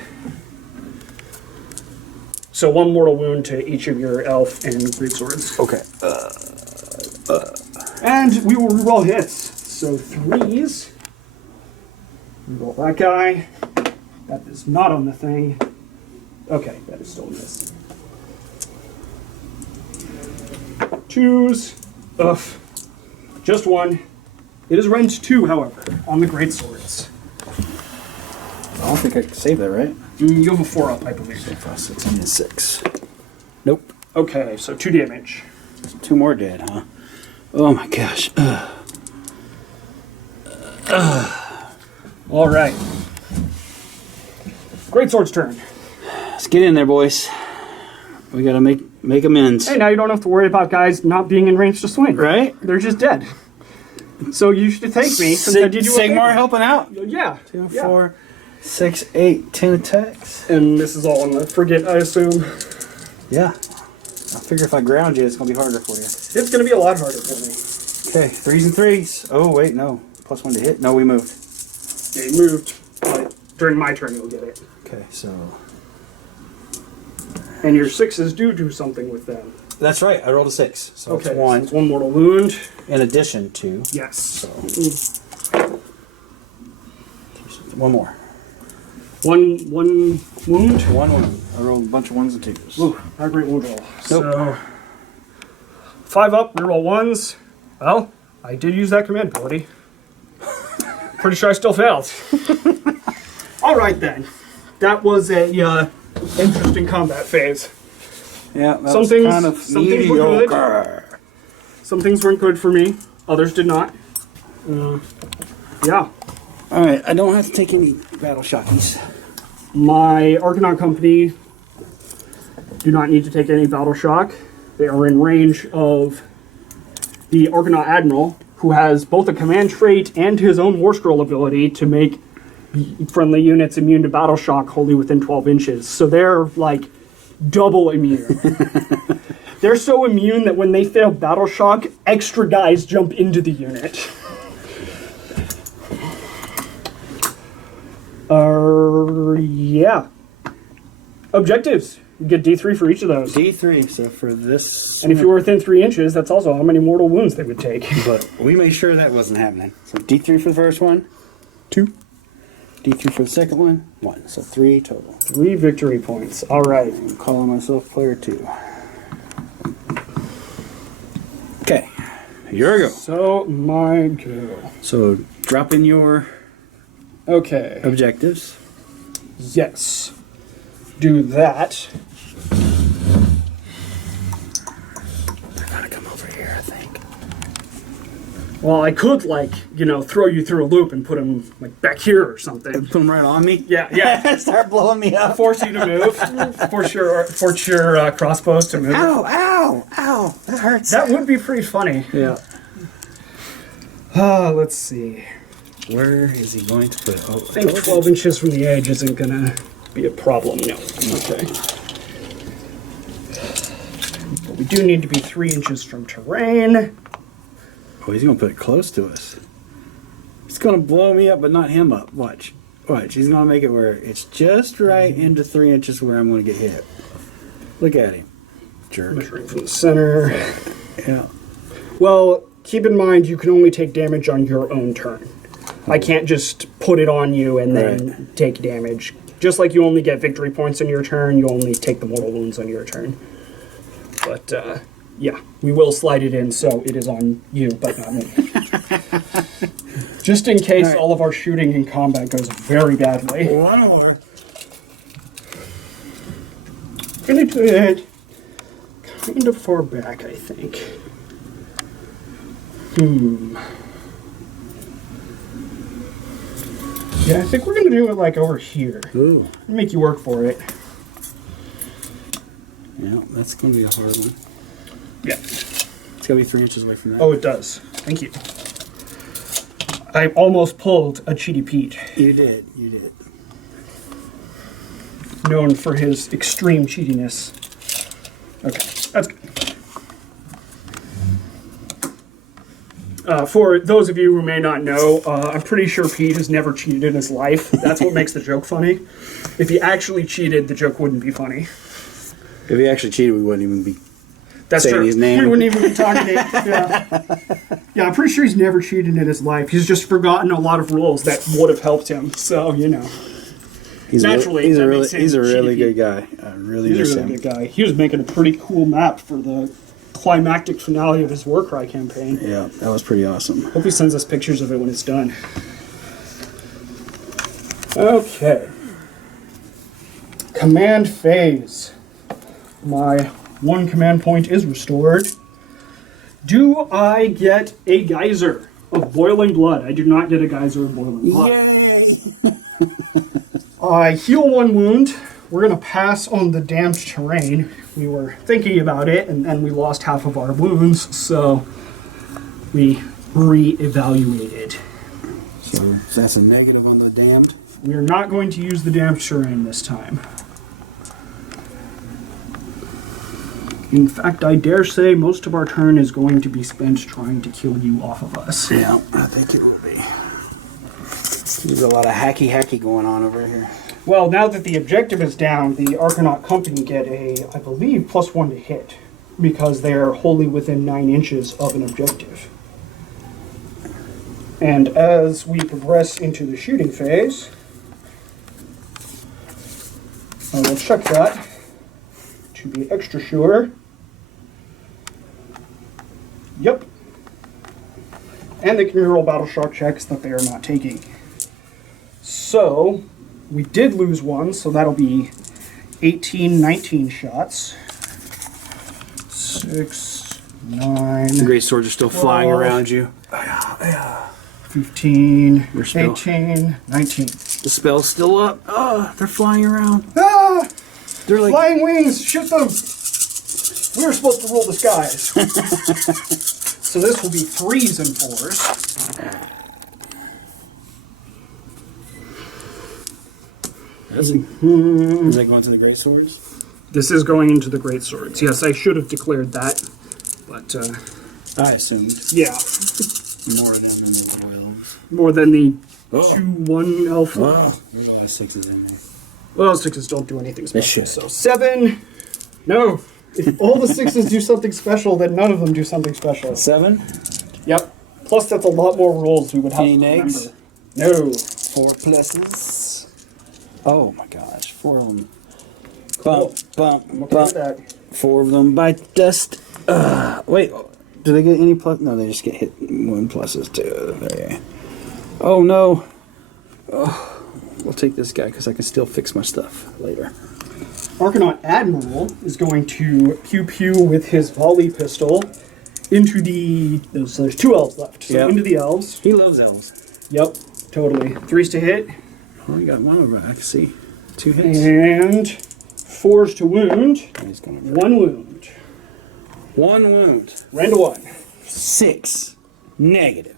So 1 mortal wound to each of your elf and great swords. Okay. And we will reroll hits. So 3s. Reroll that guy. That is not on the thing. Okay, that is still a miss. 2s. Ugh. Just 1. It is rend 2, however, on the great swords. I don't think I can save that, right? You have a 4 up, I believe. 5, 6, I need a 6. Nope. Okay, so 2 damage. 2 more dead, huh? Oh my gosh. All right. Great sword's turn. Let's get in there, boys. We gotta make amends. Hey, now you don't have to worry about guys not being in range to swing. Right? They're just dead. So you should thank me since I did you a Sigmar favor. helping out. Yeah. 2, yeah. 4, 6, 8, 10 attacks. And this is all on the frigate, I assume. Yeah. I figure if I ground you, it's gonna be harder for you. It's going to be a lot harder for me. Okay, 3s and 3s. Oh wait, no. +1 to hit. No, we moved. Yeah, you moved, but during my turn you'll get it. Okay, so And your 6s do something with them. That's right. I rolled a 6. So Okay, it's 1 it's 1 mortal wound. in addition to. Yes. So, 1 more. One wound. 1 wound. I rolled a bunch of 1s and 2s. Ooh, not a great wound roll. So 5 up, reroll 1s. Well, I did use that command ability. Pretty sure I still failed. All right then. That was a interesting combat phase. Yeah, that Some was things- kind of some things were good. mediocre. Some things weren't good for me. Others did not. Yeah. All right, I don't have to take any battle shockies. My Argonaut company do not need to take any battle shock. They are in range of the Argonaut Admiral, who has both a command trait and his own War Scroll ability to make friendly units immune to battle shock wholly within 12 inches. So they're like double immune. They're so immune that when they fail battle shock, extra guys jump into the unit. Yeah. Objectives. You get D3 for each of those. D3, so for this... And if you were within 3 inches, that's also how many mortal wounds they would take. But we made sure that wasn't happening. So D3 for the first one, 2. D3 for the second one, 1. So 3 total. 3 victory points. All right. I'm calling myself player 2. Okay, here we go. So, my go. So drop in your Okay. objectives. Yes. Do that. I gotta come over here, I think. Well, I could, like, throw you through a loop and put him, like, back here or something. Put them right on me? Yeah. Start blowing me up. Force you to move. Force your crossbows to move. Ow, ow, ow. That hurts. That would be pretty funny. Yeah. Let's see. Where is he going to put it? Oh, I think 12 inches from the edge isn't gonna be a problem. No. Okay. But we do need to be 3 inches from terrain. Oh, he's going to put it close to us. He's going to blow me up, but not him up. Watch. Watch. He's going to make it where it's just right into 3 inches where I'm going to get hit. Look at him. Jerk. Measuring from the center. Yeah. Well, keep in mind you can only take damage on your own turn. I can't just put it on you and then take damage. Just like you only get victory points on your turn, you only take the mortal wounds on your turn. But, yeah, we will slide it in, so it is on you, but not me. Just in case all of our shooting in combat goes very badly. One more. Gonna do it kind of far back, I think. Yeah, I think we're gonna do it like over here. Ooh. Make you work for it. Yeah, that's going to be a hard one. Yeah. It's got to be 3 inches away from that. Oh, it does. Thank you. I almost pulled a Cheaty Pete, You did. You did. known for his extreme cheatiness. Okay, that's good. For those of you who may not know, I'm pretty sure Pete has never cheated in his life. That's what makes the joke funny. If he actually cheated, the joke wouldn't be funny. If he actually cheated, we wouldn't even be That's saying true. his name. We wouldn't even be talking to him. Yeah, I'm pretty sure he's never cheated in his life. He's just forgotten a lot of rules that would have helped him. So, He's naturally, he's that a makes really, him he's a really cheaty. good guy. I really He's miss a really him. good guy. He was making a pretty cool map for the climactic finale of his Warcry campaign. Yeah, that was pretty awesome. Hope he sends us pictures of it when it's done. Okay. Command phase. My 1 command point is restored. Do I get a geyser of boiling blood? I do not get a geyser of boiling blood. Yay! I heal 1 wound. We're going to pass on the damaged terrain. We were thinking about it, and then we lost half of our wounds, so we re-evaluated. So that's a negative on the damned. We are not going to use the damaged terrain this time. In fact, I dare say most of our turn is going to be spent trying to kill you off of us. Yeah, I think it will be. There's a lot of hacky going on over here. Well, now that the objective is down, the Argonaut Company get a, I believe, +1 to hit. because they are wholly within 9 inches of an objective. And as we progress into the shooting phase, I will check that to be extra sure. Yep. And they can reroll battle shock checks that they are not taking. So, we did lose one, so that'll be 18, 19 shots. 6, 9. The great swords are still flying 12, around you. 15, Your spell. 18, 19. The spell's still up. Oh, they're flying around. Ah! They're like, Flying wings! Shoot them! We were supposed to roll the skies. So this will be 3s and 4s. is that going to the great swords? This is going into the great swords. Yes, I should have declared that, but I assumed yeah, more than the little elves. more than the Oh. 2-1 elf. Oh, there's a lot of 6s in there. Well, 6s don't do anything special. should. So 7. No, if all the 6s do something special, then none of them do something special. 7? Yep. Plus, that's a lot more rolls we would have Any to negs? remember. No. 4 pluses. Oh my gosh, 4 of them. Cool. Bump, I'm bump, okay with bump. that. 4 of them bite dust. Wait, do they get any plus? No, they just get hit 1 pluses too. There you go. Oh no. Oh, we'll take this guy because I can still fix my stuff later. Arcanaut Admiral is going to pew-pew with his volley pistol into the... There's 2 elves left. So Yep. into the elves. He loves elves. Yep, totally. 3s to hit. Oh, I got 1 of them. I can see 2 hits. And 4s to wound. He's gonna 1 wound. 1 wound. Ran to 1. 6 negative.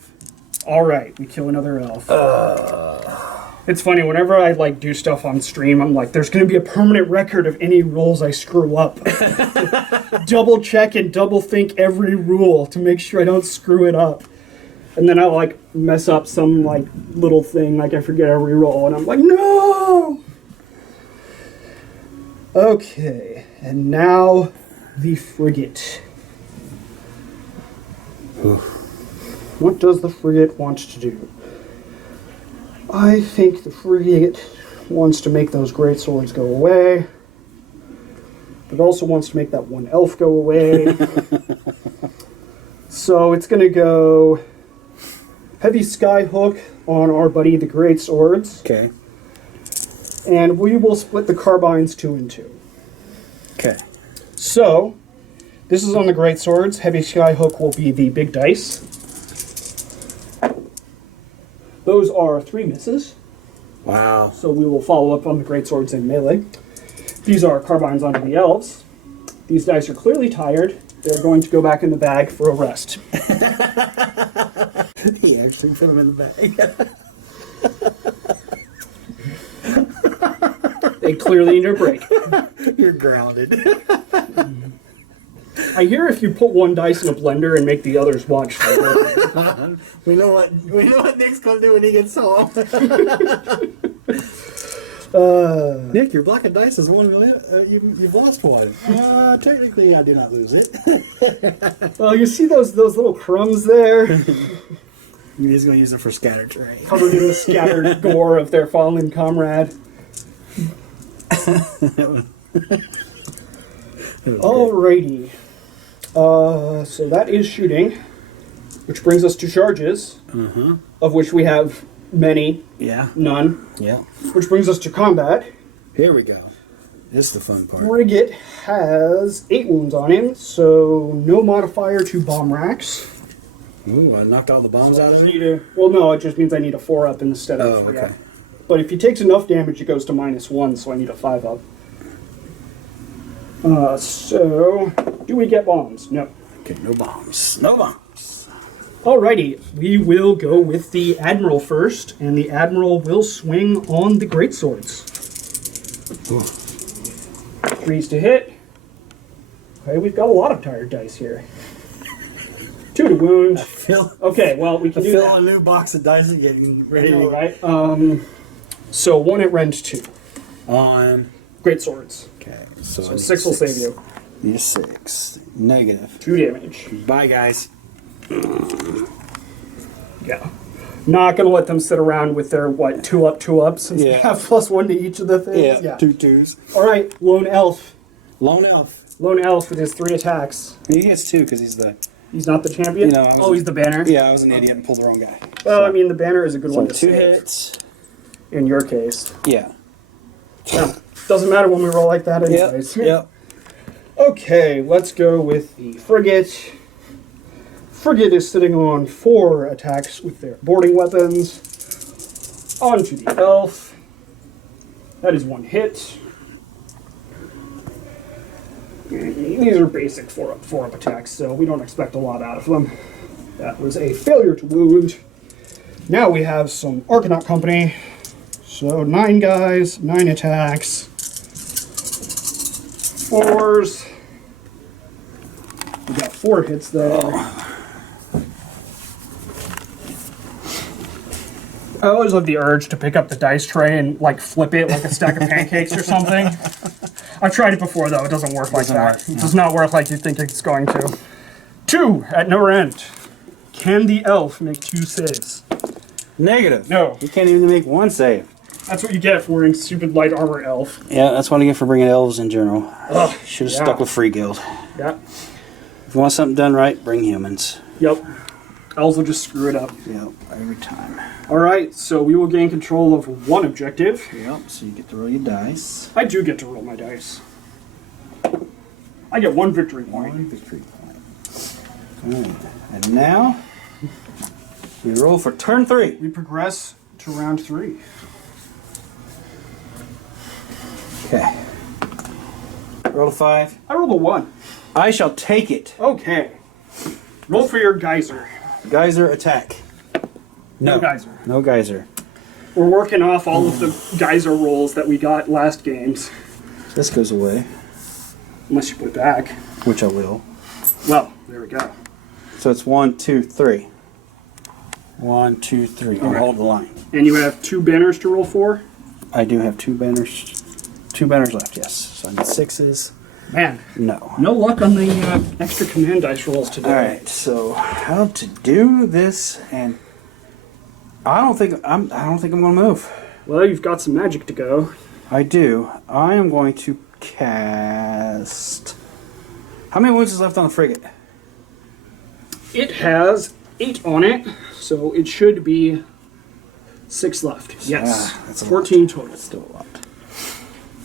Alright, we kill another elf. It's funny, whenever I do stuff on stream, I'm like, there's going to be a permanent record of any rules I screw up. Double check and double think every rule to make sure I don't screw it up. And then I mess up some little thing, I forget every roll, and I'm like, no! Okay, and now the frigate. What does the frigate want to do? I think the frigate wants to make those great swords go away. But it also wants to make that 1 elf go away. So it's going to go heavy skyhook on our buddy the great swords. Okay. And we will split the carbines 2 and 2. Okay. So, this is on the great swords. Heavy skyhook will be the big dice. Those are 3 misses. Wow. So we will follow up on the great swords in melee. These are carbines onto the elves. These dice are clearly tired. They're going to go back in the bag for a rest. He actually put them in the bag. They clearly need a break. You're grounded. I hear if you put 1 dice in a blender and make the others watch. We know what Nick's gonna do when he gets home. Nick, your black of dice is 1. You've lost 1. Technically, I do not lose it. Well, you see those little crumbs there, He's gonna use it for scatter terrain. covered in the scattered gore of their fallen comrade. Alrighty. So that is shooting, which brings us to charges, of which we have many, Yeah. none, Yeah. which brings us to combat. Here we go. This is the fun part. Frigate has 8 wounds on him, so no modifier to bomb racks. Ooh, I knocked all the bombs out of him. Well, no, it just means I need a 4-up instead of Oh, 3-up. okay. But if he takes enough damage, it goes to -1, so I need a 5-up. So, do we get bombs? No. Okay, no bombs. No bombs. Alrighty, we will go with the Admiral first, and the Admiral will swing on the greatswords. 3s to hit. Okay, we've got a lot of tired dice here. 2 to wound. Okay, well, we can do Fill that. a new box of dice and getting ready All right. So 1 at rend 2. on. Great swords. Okay, So 6 will save you. Need a 6. Negative. 2 damage. Bye, guys. Yeah. Not gonna let them sit around with their, what, 2 up, 2 up, since they Yeah. have +1 to each of the things? Yeah, 2 2s. Alright, Lone Elf. Lone Elf. Lone Elf with his 3 attacks. He gets 2 because he's the... He's not the champion? You know, I was- oh, he's the banner? Yeah, I was an idiot and pulled the wrong guy. Well, I mean, the banner is a good So one to 2 save, hits. in your case. Yeah. No, doesn't matter when we roll like that anyways. Yep. Okay, let's go with the Frigate. Frigate is sitting on 4 attacks with their boarding weapons. On to the Elf. That is 1 hit. And these are basic 4-up attacks, so we don't expect a lot out of them. That was a failure to wound. Now we have some Argonaut Company. So 9 guys, 9 attacks. 4s. We got 4 hits there. I always have the urge to pick up the dice tray and like flip it like a stack of pancakes or something. I've tried it before though; it doesn't work like that. It does not work like you think it's going to. 2 at no end. Can the elf make 2 saves? Negative. No. You can't even make 1 save. That's what you get for wearing stupid light armor elf. Yeah, that's what I get for bringing elves in general. Ugh, Should have yeah. stuck with Free Guild. Yeah. If you want something done right, bring humans. Yep. Elves will just screw it up. Yep, every time. Alright, so we will gain control of 1 objective. Yep, so you get to roll your dice. I do get to roll my dice. I get 1 victory point. 1 victory point. Alright, and now we roll for turn 3. We progress to round 3. Okay. Roll a 5. I rolled a 1. I shall take it. Okay. Roll for your geyser. Geyser attack. No geyser. No geyser. We're working off all of the geyser rolls that we got last games. This goes away, Unless you put it back. which I will. Well, there we go. So it's 1, 2, 3. 1, 2, 3. I'll hold the line. And you have 2 banners to roll for? I do have 2 banners. 2 banners left, yes. So I need 6s. Man, No. no luck on the extra command dice rolls today. Alright, so how to do this, and I don't think I'm gonna move. Well, you've got some magic to go. I do. I am going to cast. How many wounds is left on the frigate? It has 8 on it, so it should be 6 left. Yes. that's a 14 total. Still a lot.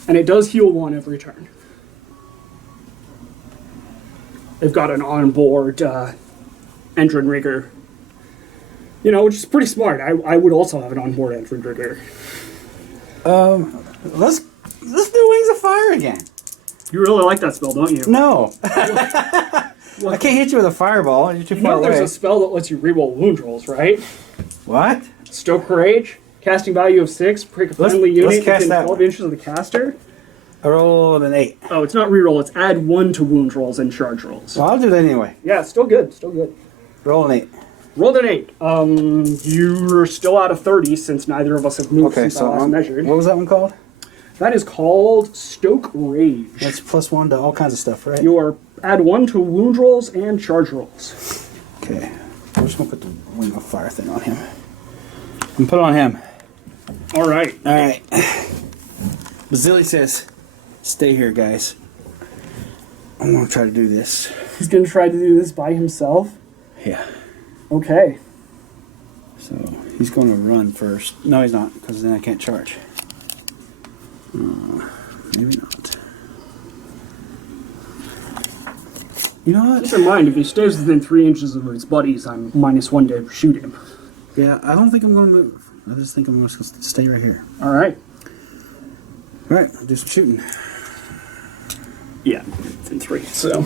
And it does heal 1 every turn. They've got an onboard engine rigger. You know, which is pretty smart. I would also have an onboard engine rigger. Let's do Wings of Fire again. You really like that spell, don't you? No. I can't hit you with a fireball. You're too You far know there's away. a spell that lets you reroll wound rolls, right? What? Stoke Rage, casting value of 6, prick a friendly let's unit cast within that 12 one. inches of the caster. I rolled an 8. Oh, it's not reroll, it's add 1 to wound rolls and charge rolls. Well, I'll do that anyway. Yeah, still good, still good. Roll an 8. Rolled an 8. You're still out of 30 since neither of us have moved Okay, since I so last measured. what was that one called? That is called Stoke Rage. That's +1 to all kinds of stuff, right? You add 1 to wound rolls and charge rolls. Okay. I'm just going to put the Wing of Fire thing on him. And put it on him. All right. All right. Bazili says, stay here, guys. I'm going to try to do this. He's going to try to do this by himself? Yeah. Okay. So he's going to run first. No, he's not, because then I can't charge. Maybe not. You know what? Keep in mind, if he stays within 3 inches of his buddies, I'm -1 to shoot him. Yeah, I don't think I'm going to move. I just think I'm just going to stay right here. All right. All right, I'll do some shooting. Yeah, within 3. So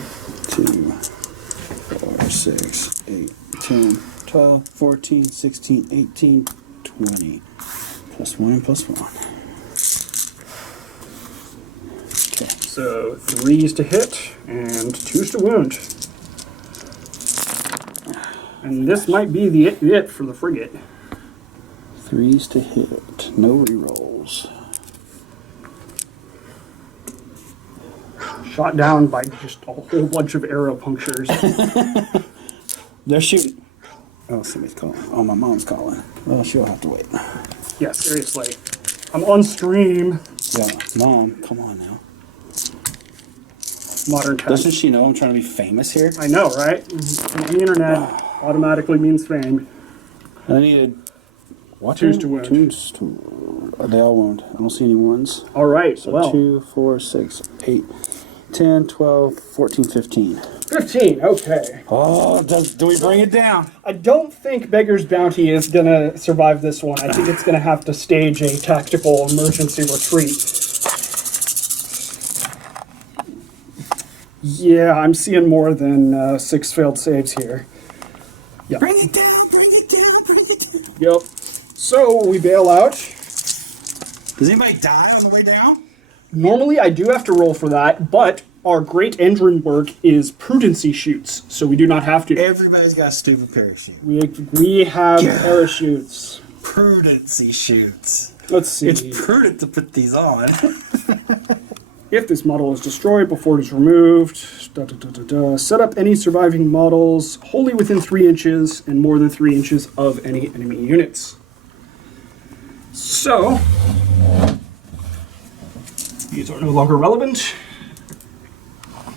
2, 4, 6, 8, 10, 12, 14, 16, 18, 20. +1 and +1. Okay. So 3s to hit and 2s to wound. And this might be the it for the frigate. 3s to hit. No rerolls. Shot down by just a whole bunch of arrow punctures. They're shooting. Oh, somebody's calling. Oh, my mom's calling. Well, she'll have to wait. Yeah, seriously. I'm on stream. Yeah, Mom, come on now. Modern times. Doesn't she know I'm trying to be famous here? I know, right? The internet automatically means fame. I needed... What? Twos to wound. Twos to... They all wound. I don't see any ones. All right, So well. 2, 4, 6, 8, 10, 12, 14, 15. 15, okay. Oh, do we bring it down? I don't think Beggar's Bounty is going to survive this one. I think it's going to have to stage a tactical emergency retreat. Yeah, I'm seeing more than 6 failed saves here. Yep. Bring it down, bring it down, bring it down. Yep. So we bail out. Does anybody die on the way down? Normally I do have to roll for that, but our great engine work is prudency shoots, so we do not have to. Everybody's got a stupid parachute. We have parachutes. Prudency shoots. Let's see. It's prudent to put these on. If this model is destroyed before it is removed, set up any surviving models wholly within 3 inches and more than 3 inches of any enemy units. So, these are no longer relevant.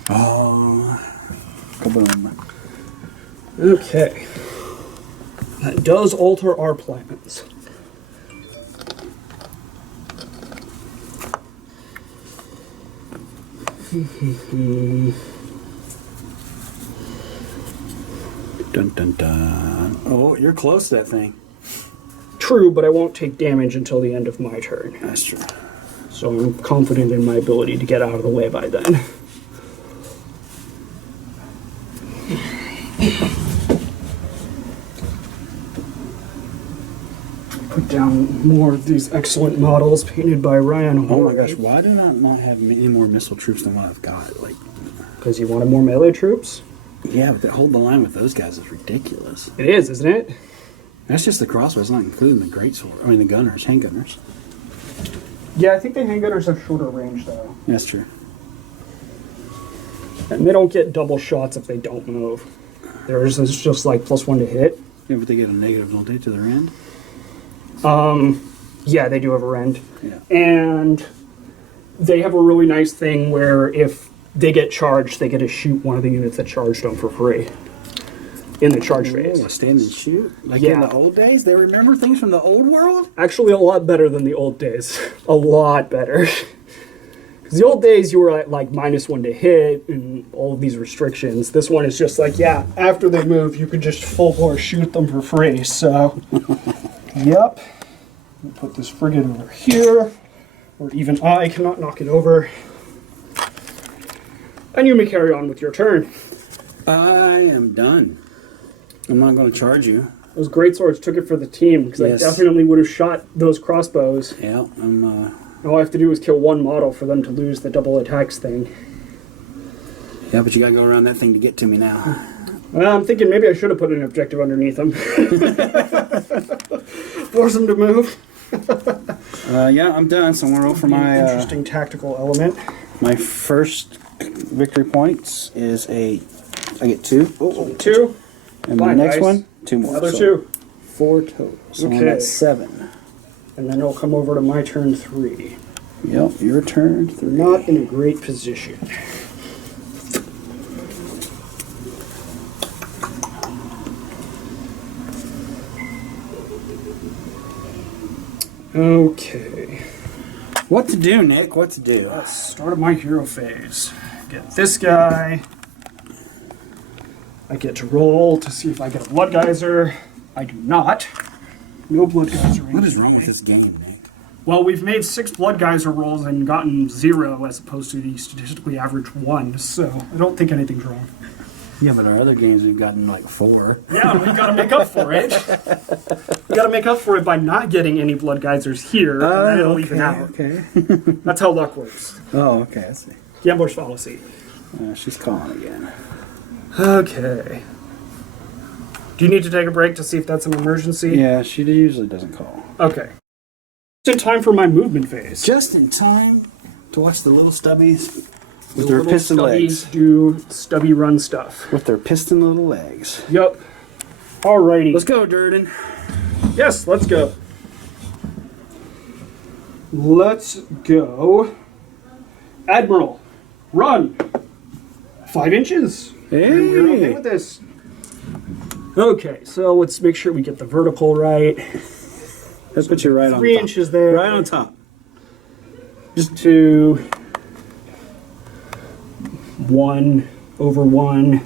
Oh, kaboom. Okay. That does alter our plans. Dun dun dun. Oh, you're close to that thing. True, but I won't take damage until the end of my turn. That's true. So I'm confident in my ability to get out of the way by then. Put down more of these excellent models painted by Ryan. Oh my gosh, why do I not have any more missile troops than what I've got? Like, because you wanted more melee troops? yeah, but hold the line with those guys is ridiculous. It is, isn't it? That's just the crossbows, not including the greatsword. I mean, the gunners, handgunners. Yeah, I think the handgunners have shorter range, though. That's true. And they don't get double shots if they don't move. Theirs is just like +1 to hit. Yeah, but they get a negative, don't they, to their end? Yeah, they do have a rend. Yeah. And they have a really nice thing where if they get charged, they get to shoot one of the units that charged them for free in the charge phase. Oh, stand and shoot? Like Yeah. in the old days? They remember things from the old world? Actually, a lot better than the old days. A lot better. Because the old days, you were at like -1 to hit and all of these restrictions. This one is just like, yeah, after they move, you could just full bore shoot them for free. So, yep. We'll put this frigate over here, or even I cannot knock it over. And you may carry on with your turn. I am done. I'm not going to charge you. Those greatswords took it for the team, because Yes. I definitely would have shot those crossbows. Yeah, I'm, All I have to do is kill one model for them to lose the double attacks thing. yeah, but you got to go around that thing to get to me now. Well, I'm thinking maybe I should have put an objective underneath them. Force them to move. Yeah, I'm done, so I'm going to roll for my, Interesting tactical element. my first victory points is I get 2. Oh, 2. and my Fine, next guys. one, 2 more. Another so 2. 4 total. So I'm Okay. at 7. And then it'll come over to my turn 3. Yep, your turn. They're not in a great position. Okay. What to do, Nick? What to do? Start of my hero phase. Get this guy. I get to roll to see if I get a blood geyser. I do not. No blood geyser. What is wrong with this game, Nick? Well, we've made 6 blood geyser rolls and gotten 0 as opposed to the statistically average 1, so I don't think anything's wrong. Yeah, but our other games we've gotten like 4. Yeah, we've got to make up for it. We got to make up for it by not getting any blood geysers here, and then it'll even out. Okay. That's how luck works. Oh, okay, I see. Gambler's fallacy. She's calling again. Okay. Do you need to take a break to see if that's an emergency? Yeah, she usually doesn't call. Okay. It's in time for my movement phase. Just in time to watch the little stubbies With their Little piston stubbies legs. do stubby run stuff. With their piston little legs. Yep. Alrighty. Let's go, Durden. Yes, let's go. Let's go. Admiral, run. 5 inches. Hey. And we're okay with this. Okay, so let's make sure we get the vertical right. Let's put you right on 3 top. inches there. Right on top. Just to 1/1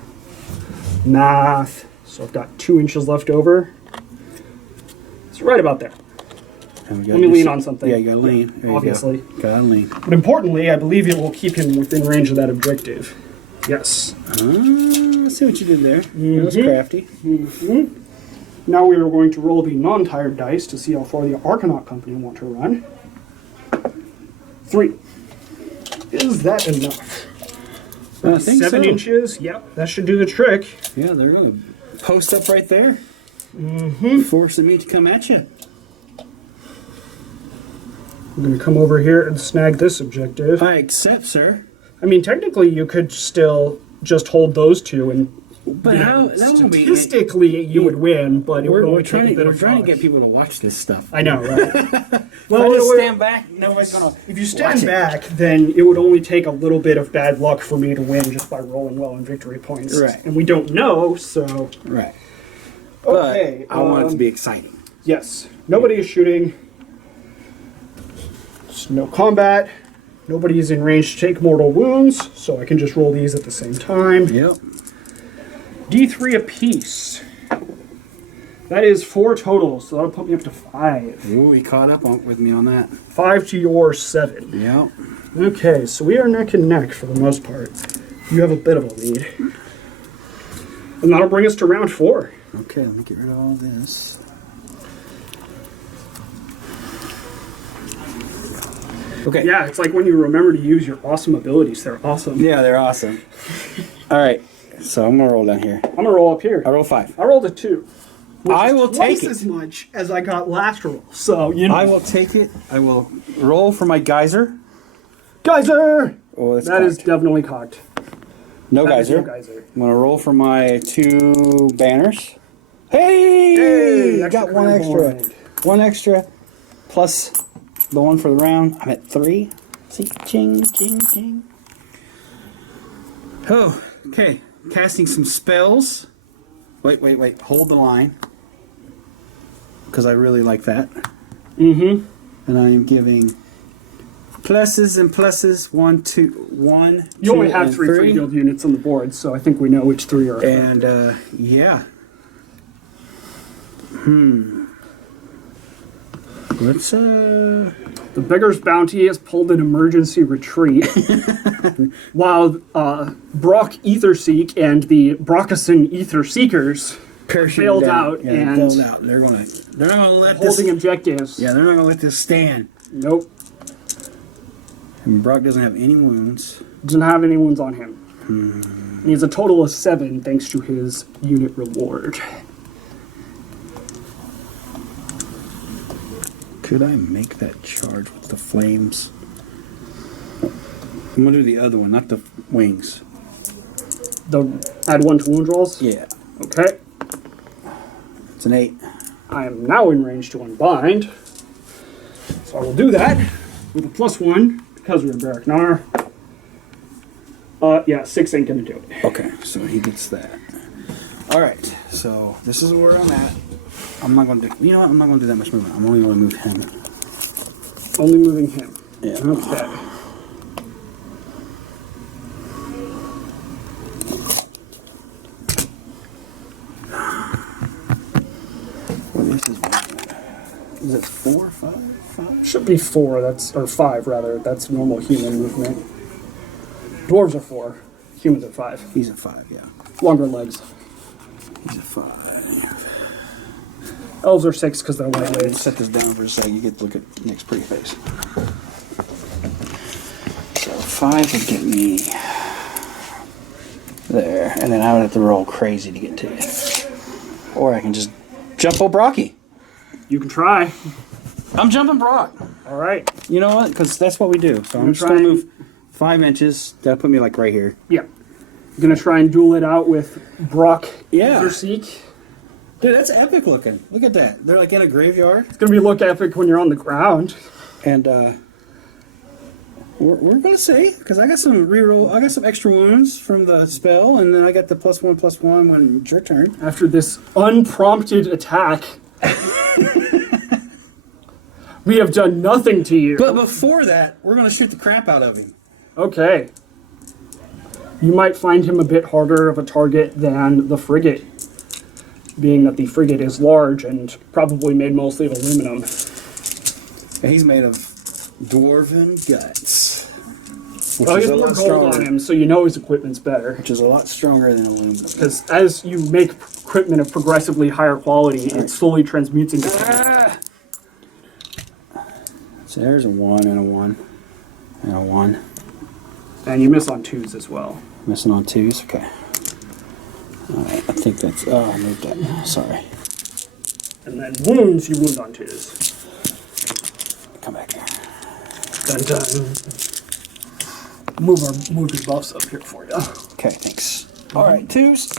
math. So I've got 2 inches left over. It's right about there. And we Let me lean on something. Yeah, you gotta lean. There you obviously. go. Gotta lean. But importantly, I believe it will keep him within range of that objective. Yes. I see what you did there. That was crafty. Now we are going to roll the non-tired dice to see how far the Arcanaut Company want to run. 3. Is that enough? I think 7 so. inches. Yep, that should do the trick. Yeah, they're gonna post up right there. Forcing me to come at you. I'm going to come over here and snag this objective. I accept, sir. I mean, technically, you could still just hold those two, and But you how? know, That won't be. statistically you would win. But it would We're only trying take a bit to of get fudge. people to watch this stuff. I know, right? Well, I just it would- stand back. Nobody's gonna. If you watch stand it. back, then it would only take a little bit of bad luck for me to win just by rolling well in victory points. Right. And we don't know, so Right. okay. But I want it to be exciting. Yes. Nobody is shooting. There's no combat. Nobody is in range to take mortal wounds, so I can just roll these at the same time. Yep. D3 apiece. That is 4 total, so that'll put me up to 5. Ooh, he caught up with me on that. 5 to your 7. Yep. Okay, so we are neck and neck for the most part. You have a bit of a lead. And that'll bring us to round 4. Okay, let me get rid of all this. Okay. Yeah, it's like when you remember to use your awesome abilities. They're awesome. Yeah, they're awesome. All right, so I'm gonna roll down here. I'm gonna roll up here. I roll 5. I rolled a 2. I will Twice take it. as much as I got last roll. So, you know. I will take it. I will roll for my geyser. Geyser! Oh, that's That is cocked. definitely cocked. No That is geyser. no geyser. I'm gonna roll for my 2 banners. Hey! I got extra 1 extra. cardboard. 1 extra plus the 1 for the round. I'm at 3. See, ching, ching, ching. Oh, okay. Casting some spells. Wait. Hold the line. Because I really like that. Mm-hmm. And I am giving pluses and pluses. 1, 2, 1. You only 2, have and 3 free guild units on the board, so I think we know which 3 are. And yeah. Let's The Beggar's Bounty has pulled an emergency retreat, while Brock Etherseek and the Brockison Ether Seekers parachuting bailed down. out Yeah, they and bailed out. They're not gonna let holding this. objectives. Yeah, they're not gonna let this stand. Nope. And Brock doesn't have any wounds. Doesn't have any wounds on him. He has a total of 7 thanks to his unit reward. Could I make that charge with the flames? I'm gonna do the other one, not the wings. Add 1 to wound rolls? Yeah, Okay. it's an 8. I am now in range to unbind. So I will do that with a +1 because we're in Barrack Nar. Yeah, 6 ain't gonna do it. Okay, so he gets that. All right, so this is where I'm at. I'm not gonna do. You know what? I'm not gonna do that much movement. I'm only gonna move him. Only moving him. Yeah. Okay. Well, this is it 4, 5, 5? Should be 4. Or 5 rather. That's normal human movement. Dwarves are 4. Humans are 5. He's a 5. Yeah. Longer legs. He's a 5. Elves are 6 because they're Let's lightweights. set this down for a second. You get to look at Nick's pretty face. So 5 would get me there, and then I would have to roll crazy to get to you. Or I can just jump Brocky. You can try. I'm jumping Brock. All right. You know what? Because that's what we do. So I'm gonna just going to try move 5 inches. That'll put me like right here. Yeah. You're gonna try and duel it out with Brock Yeah. Verseek. Dude, that's epic looking. Look at that. They're like in a graveyard. It's gonna be look epic when you're on the ground. And we're gonna see, because I got some reroll. I got some extra wounds from the spell, and then I got the +1/+1 when it's your turn. After this unprompted attack, we have done nothing to you. But before that, we're gonna shoot the crap out of him. Okay. You might find him a bit harder of a target than the frigate, being that the frigate is large and probably made mostly of aluminum. And he's made of dwarven guts. Well, he has more gold on him, so you know his equipment's better. Which is a lot stronger than aluminum. Because as you make equipment of progressively higher quality, it slowly transmutes into... So there's a 1 and a 1 and a 1. And you miss on 2s as well. Missing on 2s, okay. Alright, I think that's... Oh, I moved that. Sorry. And then wounds, you wound on 2s. Come back here. Dun dun. Move your buffs up here for you. Okay, thanks. Alright, 2s.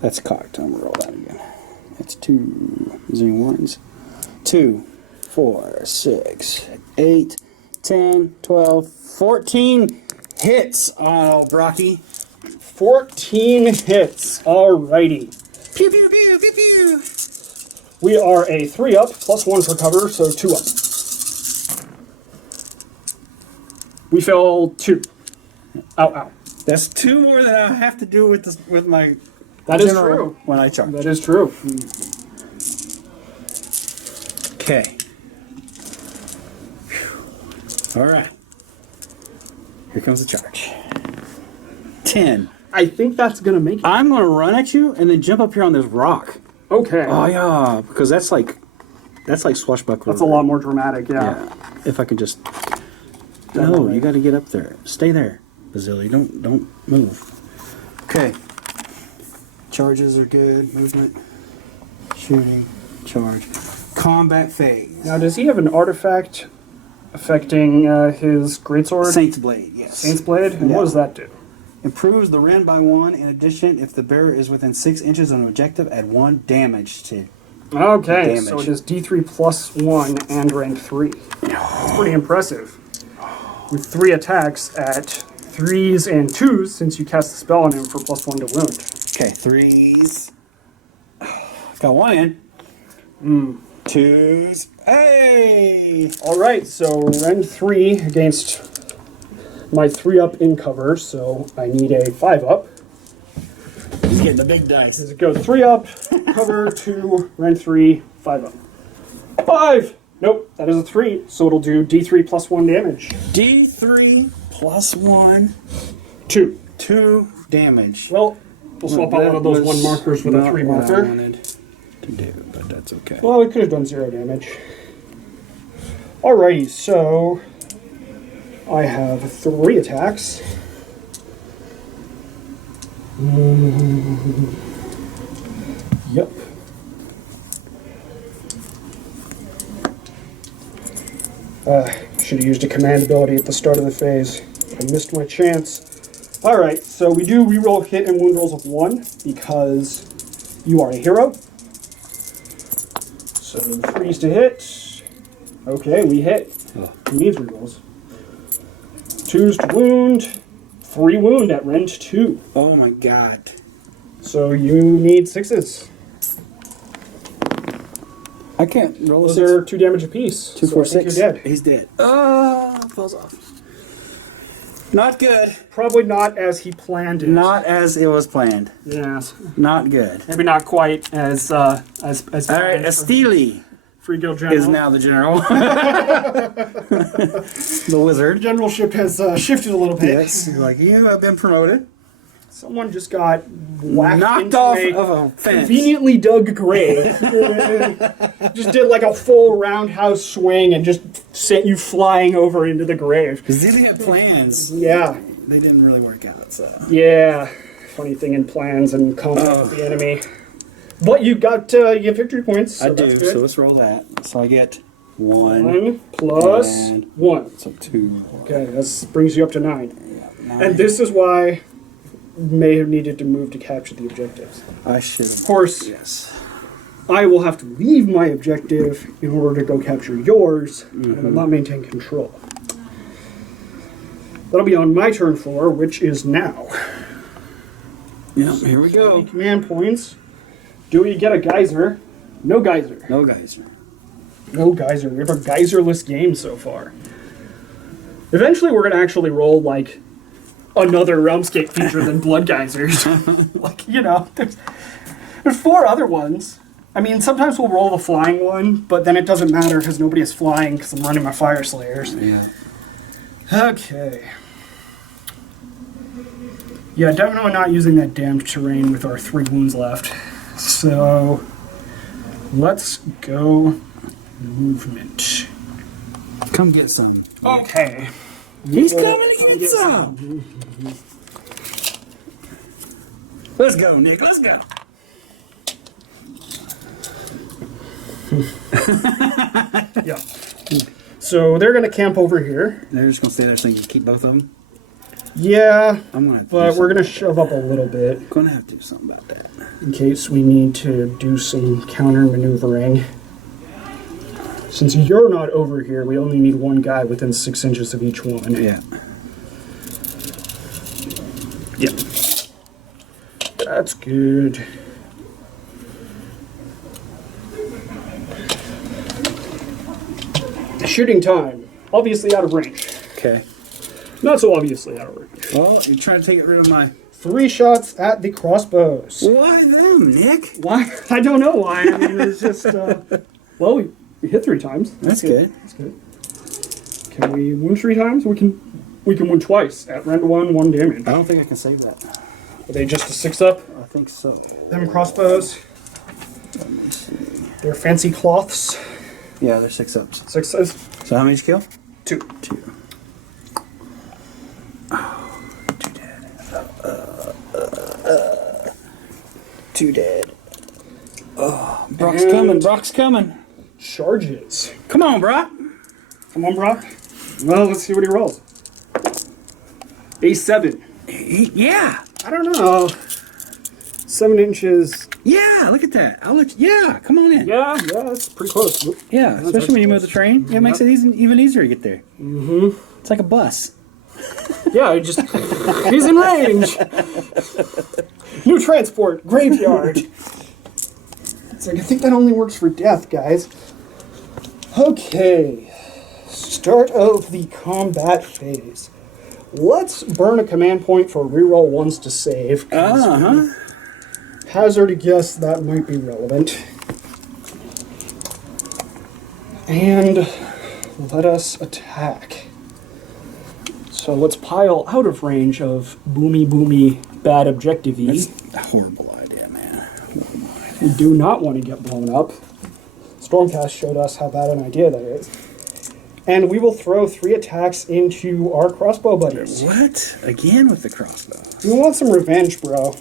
That's cocked. I'm gonna roll that again. That's 2. Is there any 1s? 2, 4, 6, 8, 10, 12, 14 hits on old Brocky. 14 hits. Alrighty. Pew, pew, pew, pew, pew. We are a 3-up, +1 for cover, so 2-up. We fell 2. Ow, ow. That's 2 more than I have to do with this, with my That is general true. when I charge. That is true. Okay. Alright. Here comes the charge. 10. I think that's going to make it. I'm going to run at you and then jump up here on this rock. Okay. Oh, yeah. Because that's like swashbuckler. That's a lot more dramatic, yeah. Yeah. If I could just... No, you got to get up there. Stay there, Bazili. Don't move. Okay. Charges are good. Movement. Shooting. Charge. Combat phase. Now, does he have an artifact affecting his greatsword? Saint's Blade, yes. Saint's Blade? And Yeah. what does that do? Improves the rend by 1. In addition, if the bearer is within 6 inches of an objective, add 1 damage to... Okay, Damage. so it is D3 +1 and rank 3. That's pretty impressive. With 3 attacks at 3s and 2s, since you cast the spell on him for +1 to wound. Okay, 3s. Got 1 in. 2s. Hey! Alright, so rend 3 against my 3-up in cover, so I need a 5-up. He's getting the big dice. It goes 3-up, cover 2, rend 3, 5-up. 5! Nope, that is a 3, so it'll do D3 +1 damage. D3 +1. 2. 2 damage. Well, we'll swap out one of those 1 markers with a 3 What I marker. wanted to do, but that's okay. Well, it could have done 0 damage. Alrighty, so I have 3 attacks. Yep. Should have used a command ability at the start of the phase. I missed my chance. Alright, so we do reroll hit and wound rolls of 1 because you are a hero. So 3s to hit. Okay, we hit. He needs rerolls. 2s to wound. 3 wound at rend 2. Oh my god. So you need 6s. I can't roll Those a 6. are 2 damage apiece. 2, so 4, I think 6. You're dead. He's dead. Oh, falls off. Not good. Probably not as he planned it. Not as it was planned. Yes. Not good. Maybe not quite as All right, planned. Estili Free Guild General. is now the general. The wizard. Generalship has shifted a little bit. Yes. He's like, you have been promoted. Someone just got whacked Knocked into off a of a fence. conveniently dug grave. Just did like a full roundhouse swing and just sent you flying over into the grave. Because they had plans. Yeah. They didn't really work out, so. Yeah. Funny thing in plans and combat with the enemy. But you got you get victory points. So I that's do, good. so let's roll that. So I get 1 plus and 1. so 2. Okay, that brings you up to 9. Yeah, 9. And this is why may have needed to move to capture the objectives. I should have. Of course, Yes. I will have to leave my objective in order to go capture yours, and I will not maintain control. That'll be on my turn 4, which is now. Yep, here we go. Command points. Do we get a geyser? No geyser. No geyser. No geyser. We have a geyserless game so far. Eventually, we're going to actually roll, like, another Realmscape feature than Blood Geysers. Like, you know, there's 4 other ones. I mean, sometimes we'll roll the flying one, but then it doesn't matter because nobody is flying because I'm running my Fire Slayers. Yeah. Okay. Yeah, definitely not using that damned terrain with our 3 wounds left. So, let's go movement. Come get some. Okay. He's coming to get some. Let's go, Nick. Let's go. Yeah. So they're going to camp over here. They're just going to stay there so you can keep both of them? Yeah, I'm going to but we're going to shove up a little bit going to have to do something about that. in case we need to do some counter maneuvering. Since you're not over here, we only need 1 guy within 6 inches of each one. Yeah. Yep. That's good. Shooting time. Obviously out of range. Okay. Not so obviously out of range. Well, you're trying to take rid of my... 3 shots at the crossbows. Why them, Nick? Why? I don't know why. I mean, it's just, well, we hit 3 times. That's good. That's good. Can we wound 3 times? We can wound twice at rend 1 damage. I don't think I can save that. Are they just a 6-up? I think so. Them crossbows. Let me see. They're fancy cloths. Yeah, they're 6-ups. 6s. So how many did you kill? 2. 2. Oh, 2 dead. 2 dead. Oh, Brock's coming. Brock's coming. Charges. Come on, Brock. Come on, Brock. Well, let's see what he rolls. A7. Yeah. I don't know. 7 inches. Yeah, look at that. I'll let you. Yeah, come on in. Yeah, that's pretty close. Yeah, especially when you move the train. It makes it even easier to get there. Mm-hmm. It's like a bus. Yeah, he's in range. New transport, graveyard. It's like, I think that only works for death, guys. Okay. Start of the combat phase. Let's burn a command point for reroll 1s to save. Hazard a guess that might be relevant. And let us attack. So let's pile out of range of boomy bad objective-y. That's a horrible idea, man. Horrible idea. We do not want to get blown up. Stormcast showed us how bad an idea that is. And we will throw 3 attacks into our crossbow buddies. What? Again with the crossbow? We want some revenge, bro.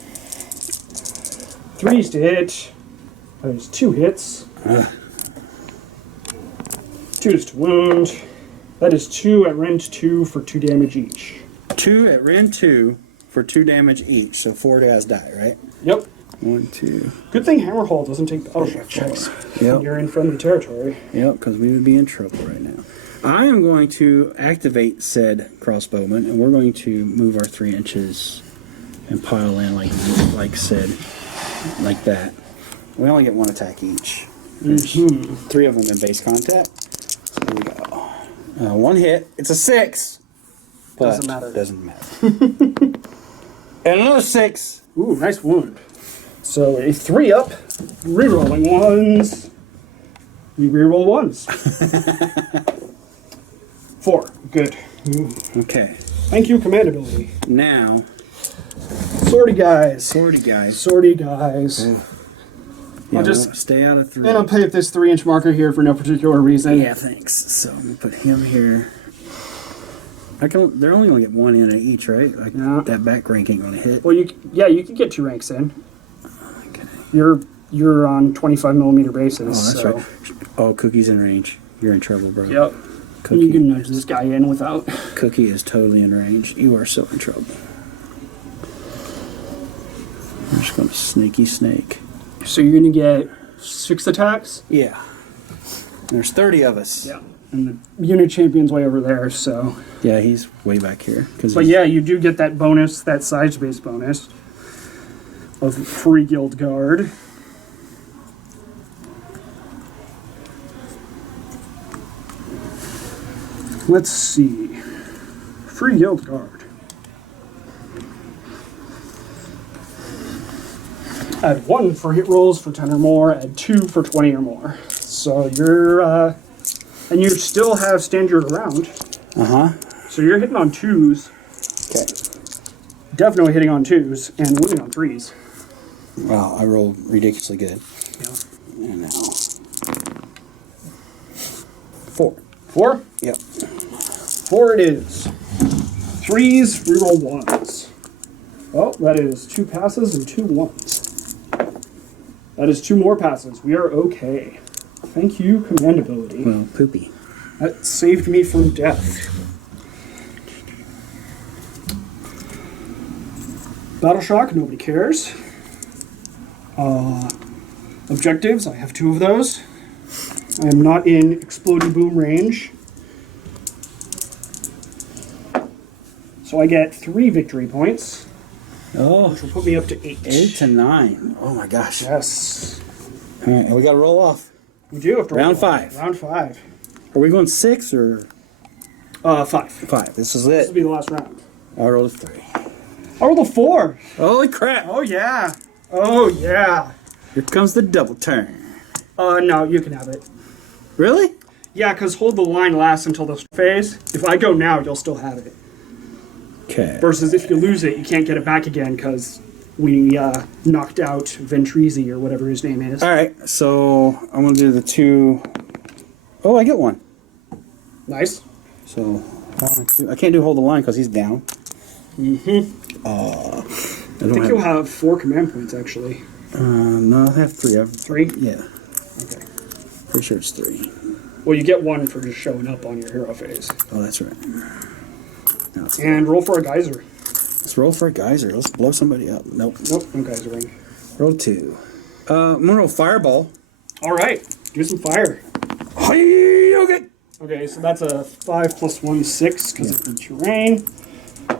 3s to hit. There's 2 hits. 2s to wound. That is 2 at rend 2 for 2 damage each. 2 at rend 2 for 2 damage each, so 4 guys die, right? Yep. 1, 2. Good thing Hammerhall doesn't take battleship checks. Yep. You're in friendly territory. Yep, because we would be in trouble right now. I am going to activate said crossbowman, and we're going to move our 3 inches and pile in like said, like that. We only get 1 attack each. There's 3 of them in base contact. So here we go. 1 hit. It's a 6. But Doesn't matter. And another 6. Ooh, nice wound. So a 3-up, rerolling 1s. We reroll 1s. 4. Good. Okay. Thank you, command ability. Now, Swordy guys. Swordy guys. Swordy guys. Yeah, I'll just stay out of 3. and I'll put this 3-inch marker here for no particular reason. Yeah, thanks. So I'm gonna put him here. They're only gonna get 1 in each, right? Like that back rank ain't gonna hit. Well, you can get 2 ranks in. Okay. You're on 25mm bases. Oh, that's so. right. Oh, Cookie's in range. You're in trouble, bro. Yep. Cookie. You can nudge this guy in without. Cookie is totally in range. You are so in trouble. I'm just going to snaky snake. So you're going to get 6 attacks? Yeah. There's 30 of us. Yeah. And the unit champion's way over there, so. Yeah, he's way back here. But yeah, you do get that bonus, that size-based bonus of free guild guard. Let's see. Free guild guard. Add 1 for hit rolls for 10 or more, add 2 for 20 or more. So you're, and you still have stand your ground. Uh-huh. So you're hitting on 2s. Okay. Definitely hitting on 2s and winning on 3s. Wow, I rolled ridiculously good. Yeah. And now 4. 4? Yep. 4 it is. 3s, reroll 1s. Oh, that is 2 passes and 2 1s. That is 2 more passes. We are okay. Thank you, command ability. Well, poopy. That saved me from death. Battle shock, nobody cares. Objectives, I have 2 of those. I am not in exploding boom range. So I get 3 victory points, Oh, which will put me up to 8. 8 to 9. Oh my gosh. Yes. All right, and we got to roll off. We do have to Round roll. 5. Round 5. Are we going 6 or 5. 5? This is This will it. be the last round. I rolled a 3. I rolled a 4. Holy crap. Oh, yeah. Oh, yeah. Here comes the double turn. No, you can have it. Really? Yeah, because hold the line lasts until this phase. If I go now, you'll still have it. Okay. Versus if you lose it, you can't get it back again because we knocked out Ventrisi or whatever his name is. All right, so I'm going to do the 2. Oh, I get 1. Nice. So I can't do hold the line because he's down. Mm-hmm. I I think you'll have 4 command points, actually. No, I have 3. 3? Yeah, Okay. pretty sure it's 3. Well, you get 1 for just showing up on your hero phase. Oh, that's right. Now And roll for a geyser. let's roll for a geyser. Let's blow somebody up. Nope. Nope, no geysering. Roll 2. I'm going to roll fireball. All right, do some fire. Okay. Okay, so that's a 5 plus 1, 6 because it's in terrain.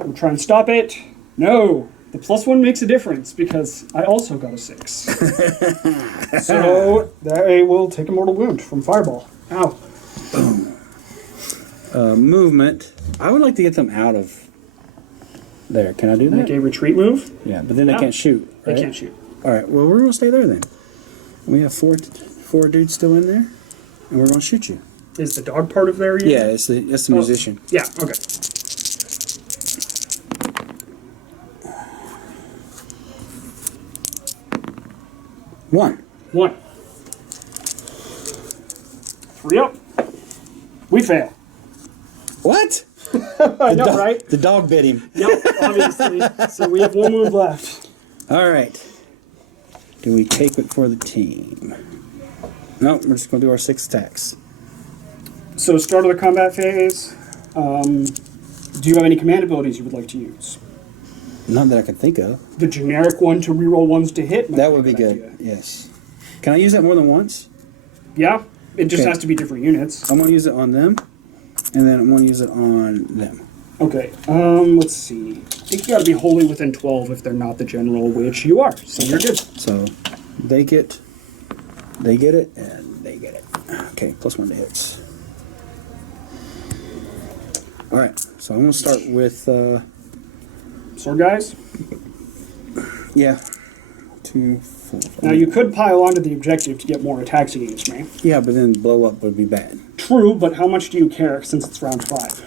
We'll try and stop it. No, the +1 makes a difference because I also got a 6. So they will take a mortal wound from fireball. Ow. Movement. I would like to get them out of there. Can I do that? Make a retreat move. Yeah, but then they No. can't shoot. They Right? can't shoot. All right. Well, we're gonna stay there then. We have four dudes still in there, and we're gonna shoot you. Is the dog part of there yet? Yeah, it's the musician. Yeah, okay. One. 1. 3 up. We fail. What? I know, right? The dog bit him. Yep, obviously. So we have 1 move left. All right. Do we take it for the team? No, we're just gonna do our 6 attacks. So start of the combat phase. Do you have any command abilities you would like to use? Not that I can think of. The generic one to reroll 1s to hit. might That be a would be good. idea. Yes. Can I use that more than once? Yeah, it just Okay. has to be different units. I'm gonna use it on them, and then I'm gonna use it on them. Okay, let's see. I think you gotta be wholly within 12 if they're not the general, which you are, so you're good. So they get it, and they get it. Okay, +1 to hits. All right, so I'm gonna start with Sword guys. yeah, 2, 4. 5. Now you could pile onto the objective to get more attacks against me. Yeah, but then blow up would be bad. True, but how much do you care since it's round 5?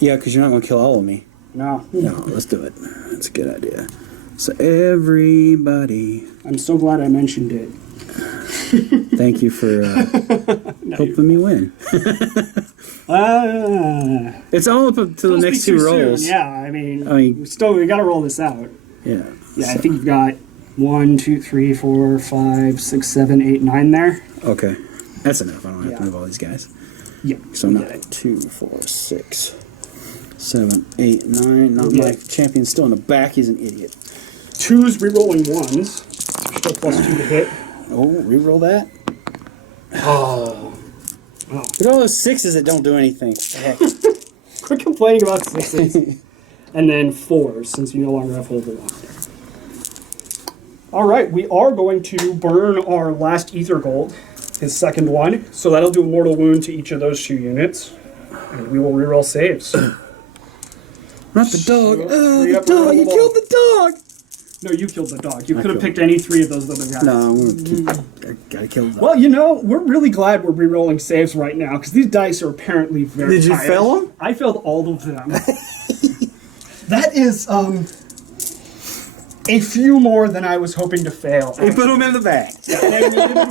Yeah, because you're not gonna kill all of me. No. No, let's do it. That's a good idea. So everybody, I'm so glad I mentioned it. thank you for helping me win. It's all up to the Don't next speak 2 too soon. rolls. Yeah, I mean, I we gotta roll this out. Yeah. Yeah, I so- think you've got 1, 2, 3, 4, 5, 6, 7, 8, 9 there. Okay. That's enough. I don't have Yeah. to move all these guys. Yeah. So we not get it. 2, 4, 6, 7, 8, 9. Not Yeah. my champion's still in the back. He's an idiot. 2's rerolling 1s. Still +2 to hit. Oh, reroll that. Oh. Look at all those 6s that don't do anything. Heck. Quit complaining about 6s. And then 4s, since you no longer have Overlord. All right, we are going to burn our last Ether Gold, his second one. So that'll do a mortal wound to each of those 2 units. And we will reroll saves. Not the dog. So, The dog. You killed the dog. No, you killed the dog. You could have killed picked any 3 of those other guys. No, I'm gonna keep. I gotta kill the dog. Well, you know, we're really glad we're re-rolling saves right now, because these dice are apparently very Did you tired. fail them? I failed all of them. That is, a few more than I was hoping to fail. You put them in the bag. They needed a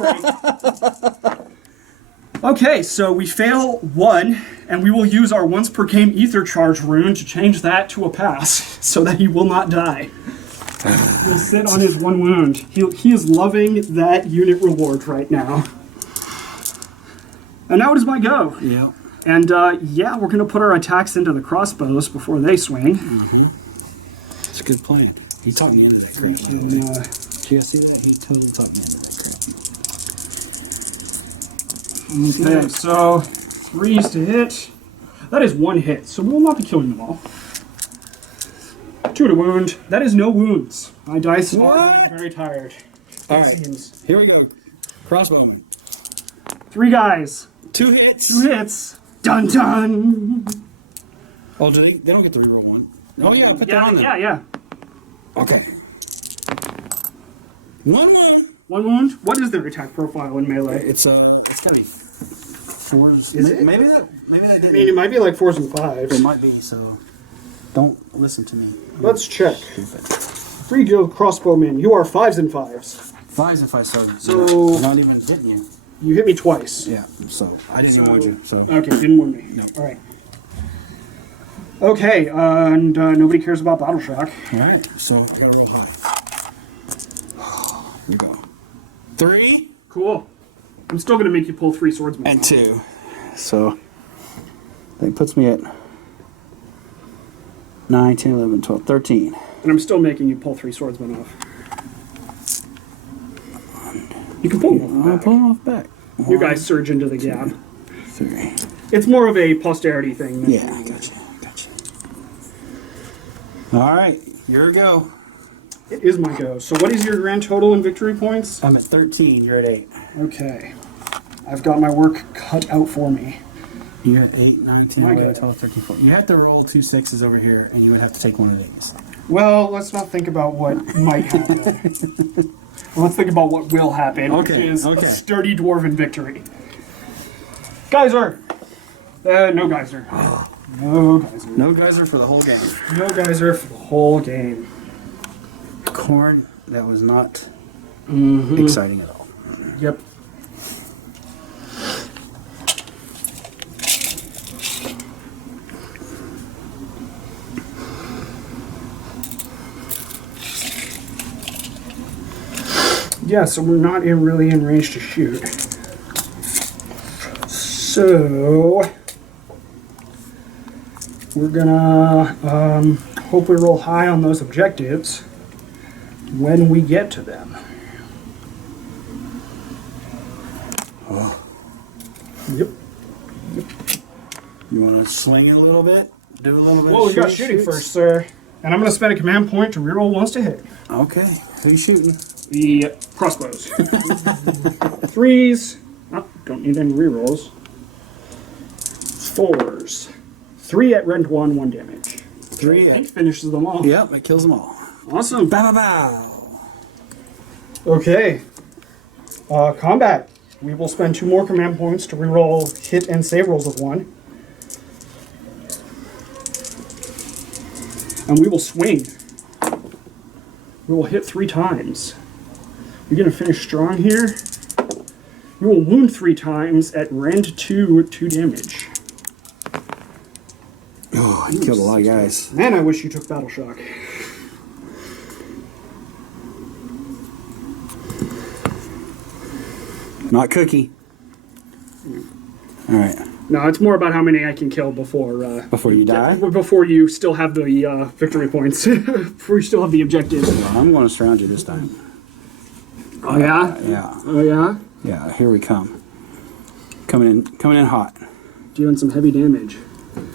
break. Okay, so we fail 1, and we will use our once per game ether charge rune to change that to a pass, so that he will not die. He'll sit on his 1 wound. He is loving that unit reward right now. And now it is my go. Yeah. And yeah, we're going to put our attacks into the crossbows before they swing. It's a good plan. He talked me into that crap. By the way. And, Did you guys see that? He totally talked me into that crap. okay, so 3s to hit. That is 1 hit, so we will not be killing them all. 2 to wound. That is no wounds. My dice are What? very tired. All It right. seems. Here we go. Crossbowman. 3 guys. 2 hits. 2 hits. Dun dun. Oh, do they? They don't get to reroll 1. Oh yeah, put that Yeah, on there. yeah, yeah. Okay. 1 wound. 1 wound. What is their attack profile in melee? It's gotta be 4s. Is it? Maybe that didn't. I mean, it might be like 4s and 5s. It might be. So don't listen to me. Let's check. Stupid. Free guild crossbowmen. You are 5s and 5s. 5s if I started. So- not even hitting you. You hit me twice. Yeah. So I didn't even warn you. So Okay, didn't warn me. No. All right. Okay, and nobody cares about battle shock. all right. So I gotta roll high. Here we go. 3 Cool. I'm still gonna make you pull 3 swordsmen. and 2. So that puts me at 9, 10, 11, 12, 13. And I'm still making you pull 3 swordsmen off. You can pull them I'll off pull back. them off back. You guys surge into the gap. 3. It's more of a posterity thing. Than Yeah, I gotcha. All right, here we go. It is my go. So what is your grand total in victory points? I'm at 13. You're at 8. Okay. I've got my work cut out for me. You're at 8, 9, 10, My 11, God. 12, 13, 14. You have to roll 2 6s over here, and you would have to take one of these. Well, let's not think about what might happen. Let's think about what will happen, Okay, which is okay. a sturdy dwarven victory. Geyser! No geyser. No geyser. No geyser for the whole game. No geyser for the whole game. Corn, that was not exciting at all. Yep. Yeah, so we're not really in range to shoot. So we're gonna hope we roll high on those objectives when we get to them. Yep. You want to swing it a little bit? Do a little bit Well, of we got shooting shoots? first, sir. And I'm gonna spend a command point to reroll once to hit. Okay, who's shooting? The crossbows. 3s. Oh, don't need any rerolls. 4s. 3 at rend 1, 1 damage. 3 I think at... finishes them all. Yep, it kills them all. Awesome. Bow, bow, bow. Okay. Combat. We will spend 2 more command points to reroll hit and save rolls of 1. And we will swing. We will hit 3 times. You're going to finish strong here. We will wound 3 times at rend 2, 2 damage. Oh, you killed a lot of guys. Man, I wish you took battle shock. Not Cookie. All right. No, it's more about how many I can kill before Before you die? before you still have the victory points, before you still have the objectives. Well, I'm going to surround you this time. Oh yeah. Yeah. Oh yeah. Yeah, here we come. Coming in hot. Doing some heavy damage.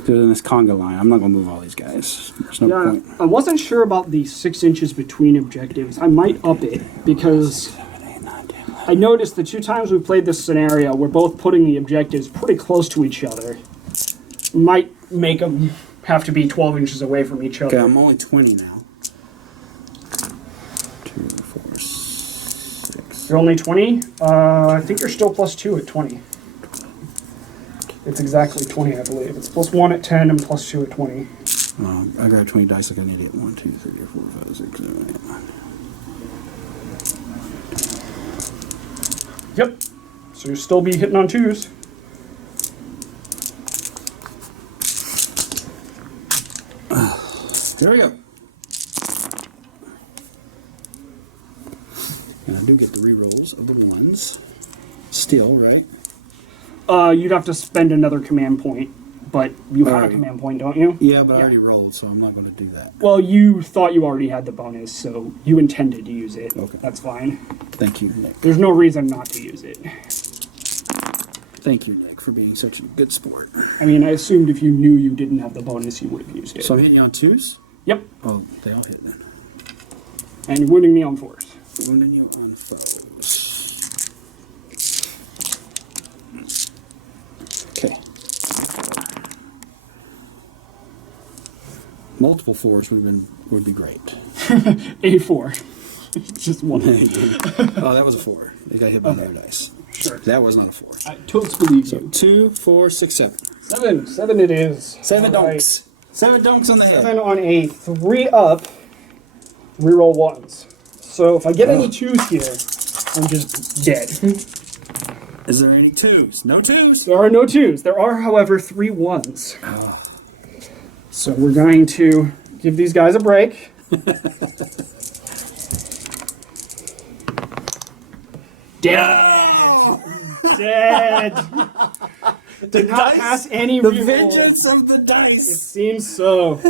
Doing this conga line. I'm not going to move all these guys. There's no Yeah, point. I wasn't sure about the 6 inches between objectives. I might up it because 7, 8, 9, 10, 11. I noticed the 2 times we played this scenario, we're both putting the objectives pretty close to each other. Might make them have to be 12 inches away from each Okay, other. I'm only 20 now. 2, 4, 6. You're only 20? I think you're still +2 at 20. It's exactly 20, I believe. It's +1 at 10 and +2 at 20. I grabbed 20 dice like an idiot. 1, 2, 3, 4, 5, 6, 7, 8, 9. Yep. So you'll still be hitting on 2s. There we go. And I do get the re-rolls of the 1s. Still, right? You'd have to spend another command point, but you have a Alright. command point, don't you? Yeah, but I Yeah. already rolled, so I'm not going to do that. Well, you thought you already had the bonus, so you intended to use it. Okay. That's fine. Thank you, Nick. There's no reason not to use it. Thank you, Nick, for being such a good sport. I mean, I assumed if you knew you didn't have the bonus, you would have used it. So I'm hitting you on 2s? Yep. Oh, they all hit then. And you're wounding me on 4s. Wounding you on foes. Okay. Multiple 4s would be great. A4. Just one. Oh, that was a 4. They got hit by another dice. Sure. That was not a 4. I totally believe So you. 2, 4, 6, 7. 7. 7 it is. 7 All right. donks. 7 donks on the head. 7 on a 3 up. Reroll 1s. So if I get any 2s here, I'm just dead. Is there any 2s? No 2s. There are no 2s. There are, however, 3 1s. So we're going to give these guys a break. Dead! Dead! Did not pass any The reroll. vengeance of the It dice. seems so.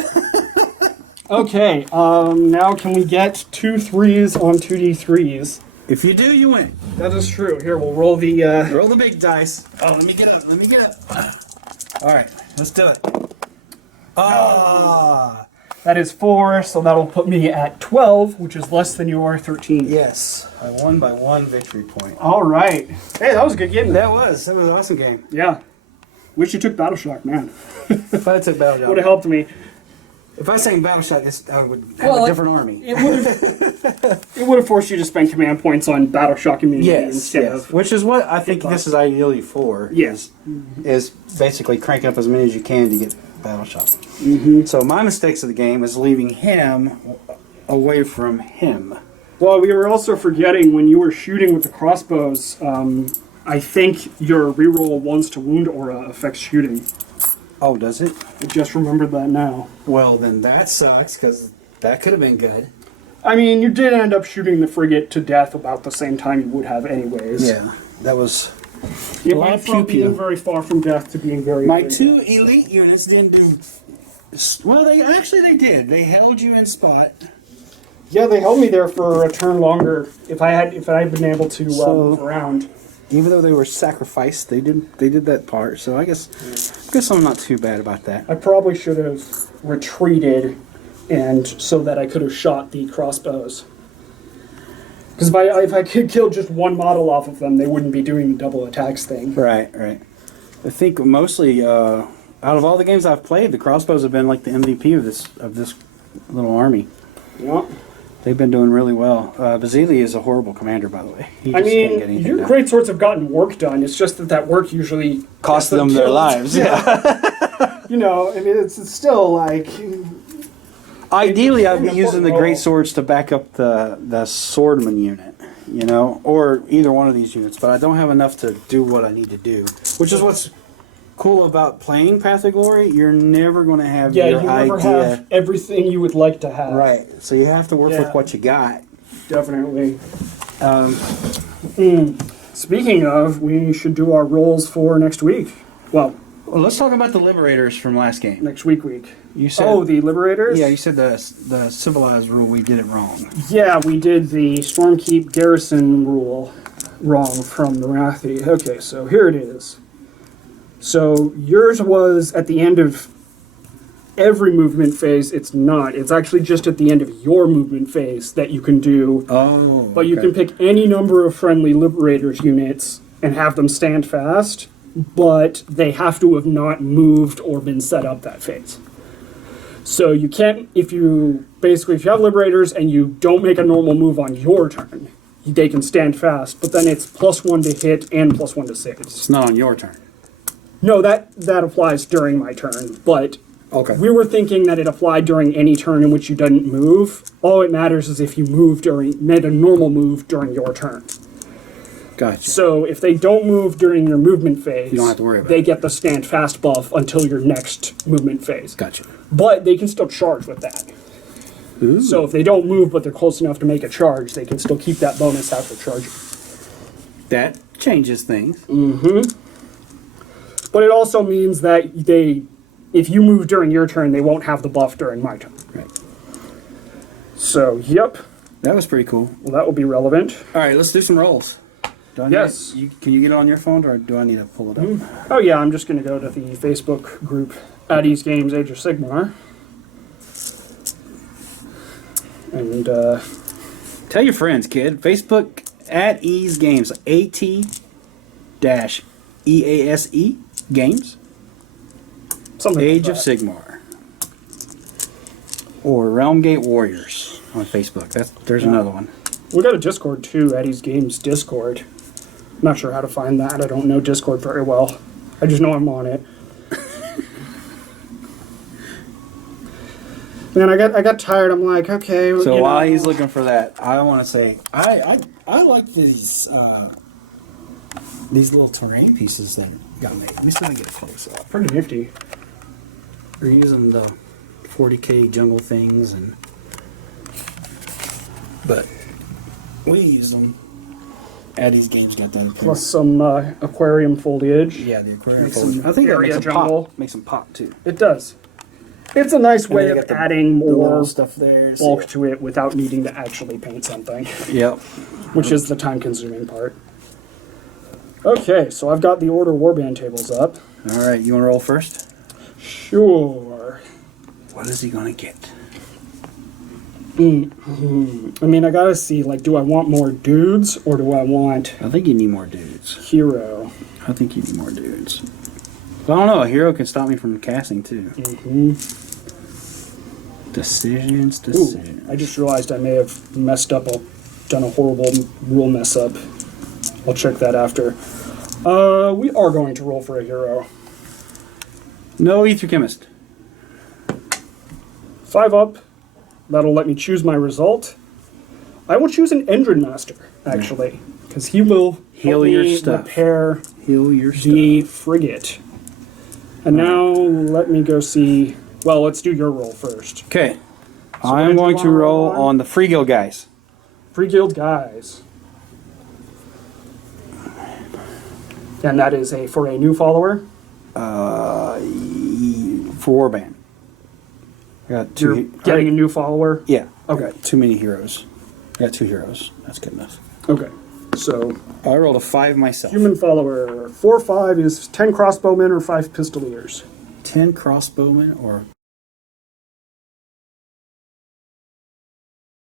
Okay, now can we get 2 3s on 2d3s? If you do, you win. That is true. Here, we'll roll the, Roll the big dice. Oh, let me get up. Let me get up. All right, let's do it. Ah, that is 4, so that'll put me at 12, which is less than your 13. yes. I won by 1 victory point. All right. Hey, that was a good game. That was an awesome game. Yeah. Wish you took Battle Shock, man. If I took Battle Would have Shock, helped me. if I sang Battle Shock, I would have a different army. It would have forced you to spend command points on Battle Shock immunity instead of. Which is what I think this is ideally for. Yes. Is basically cranking up as many as you can to get Battle Shock. So my mistakes of the game is leaving him away from him. Well, we were also forgetting when you were shooting with the crossbows. I think your reroll 1s to wound aura affects shooting. Oh, does it? I just remembered that now. Well, then that sucks, because that could have been good. I mean, you did end up shooting the frigate to death about the same time you would have anyways. Yeah, that was... It a lot went of from pew-pew. being very far from death to being very, My very 2 death. elite units didn't do... Well, they did. They held you in spot. Yeah, they held me there for a turn longer. If I had been able to So- move around. Even though they were sacrificed, they did that part. So I guess I'm not too bad about that. I probably should have retreated, and so that I could have shot the crossbows. Because if I could kill just one model off of them, they wouldn't be doing the double attacks thing. Right. I think mostly out of all the games I've played, the crossbows have been like the MVP of this little army. Yeah. They've been doing really well. Basili is a horrible commander, by the way. He I just can't mean, get anything your done. great swords have gotten work done. It's just that work usually Cost gets them their killed. lives. Yeah. You know, I mean, it's still like. Ideally, I'd be Important using the role. great swords to back up the swordman unit, or either one of these units. But I don't have enough to do what I need to do, which is what's cool about playing Path of Glory. You're never going to have Yeah, your you never idea have everything you would like to have. right. So you have to work Yeah. with what you got. Definitely. Speaking of, we should do our rolls for next week. Well, let's talk about the Liberators from last game. next week. You said, Oh, the Liberators? yeah, you said the civilized rule, we did it wrong. Yeah, we did the Stormkeep Garrison rule wrong from Marathi. Okay, so here it is. So yours was at the end of every movement phase. It's not. It's actually just at the end of your movement phase that you can do. Oh, But you can pick any number of friendly Liberators units and have them stand fast, but they have to have not moved or been set up that phase. So you can't, if you have Liberators and you don't make a normal move on your turn, they can stand fast, but then it's +1 to hit and +1 to saves. It's not on your turn. No, that applies during my turn, but Okay. we were thinking that it applied during any turn in which you didn't move. All it matters is if you made a normal move during your turn. Gotcha. So if they don't move during your movement phase, You don't have to worry about they it. get the stand fast buff until your next movement phase. Gotcha. But they can still charge with that. Ooh. So if they don't move but they're close enough to make a charge, they can still keep that bonus after charging. That changes things. But it also means that if you move during your turn, they won't have the buff during my turn. Right. So, yep. That was pretty cool. Well, that will be relevant. All right, let's do some rolls. Do I Yes. Can you get it on your phone, or do I need to pull it up? Oh yeah, I'm just going to go to the Facebook group, Addy's Games Age of Sigmar. And, Tell your friends, kid. Facebook at Ease Games. AT-EASE Games. something Age like of that. Sigmar. Or Realm Gate Warriors on Facebook. There's another one. We got a Discord too, Addy's Games Discord. Not sure how to find that. I don't know Discord very well. I just know I'm on it. Man, I got tired. I'm like, okay. So while he's looking for that, I want to say I like these little terrain pieces that got made. Let me see if I can get a close up. pretty nifty. We're using the 40k jungle things, but we use them. Addy's Games got that. Plus some aquarium foliage. Yeah, the aquarium. Make some I think that area makes them jungle. pop. Makes them pop too. It does. It's a nice way then you of got the- adding The little more stuff there. bulk to it without needing to actually paint something, Yep. which is the time-consuming part. Okay, so I've got the Order Warband tables up. All right, you want to roll first? Sure. What is he gonna get? I mean, I gotta see, like, do I want more dudes or do I want I think you need more dudes. hero? I think you need more dudes. But I don't know. A hero can stop me from casting too. Decisions. Ooh, I just realized I may have messed up, done a horrible rule mess up. I'll check that after. We are going to roll for a hero. No Ether Chemist. 5 up. That'll let me choose my result. I will choose an Endrin Master, actually, because he will Heal help your me stuff. repair Heal your the frigate. And now let me go see. Well, let's do your roll first. Okay. what I'm did you going to wanna roll roll on? on the Free Guild guys. Free Guild guys. And that is for a new follower. For Warband. I got two. You're getting a new follower. Yeah. Okay. I got too many heroes. I got 2 heroes. That's good enough. Okay. So I rolled a 5 myself. human follower 4/5 is 10 crossbowmen or 5 pistoliers. 10 crossbowmen or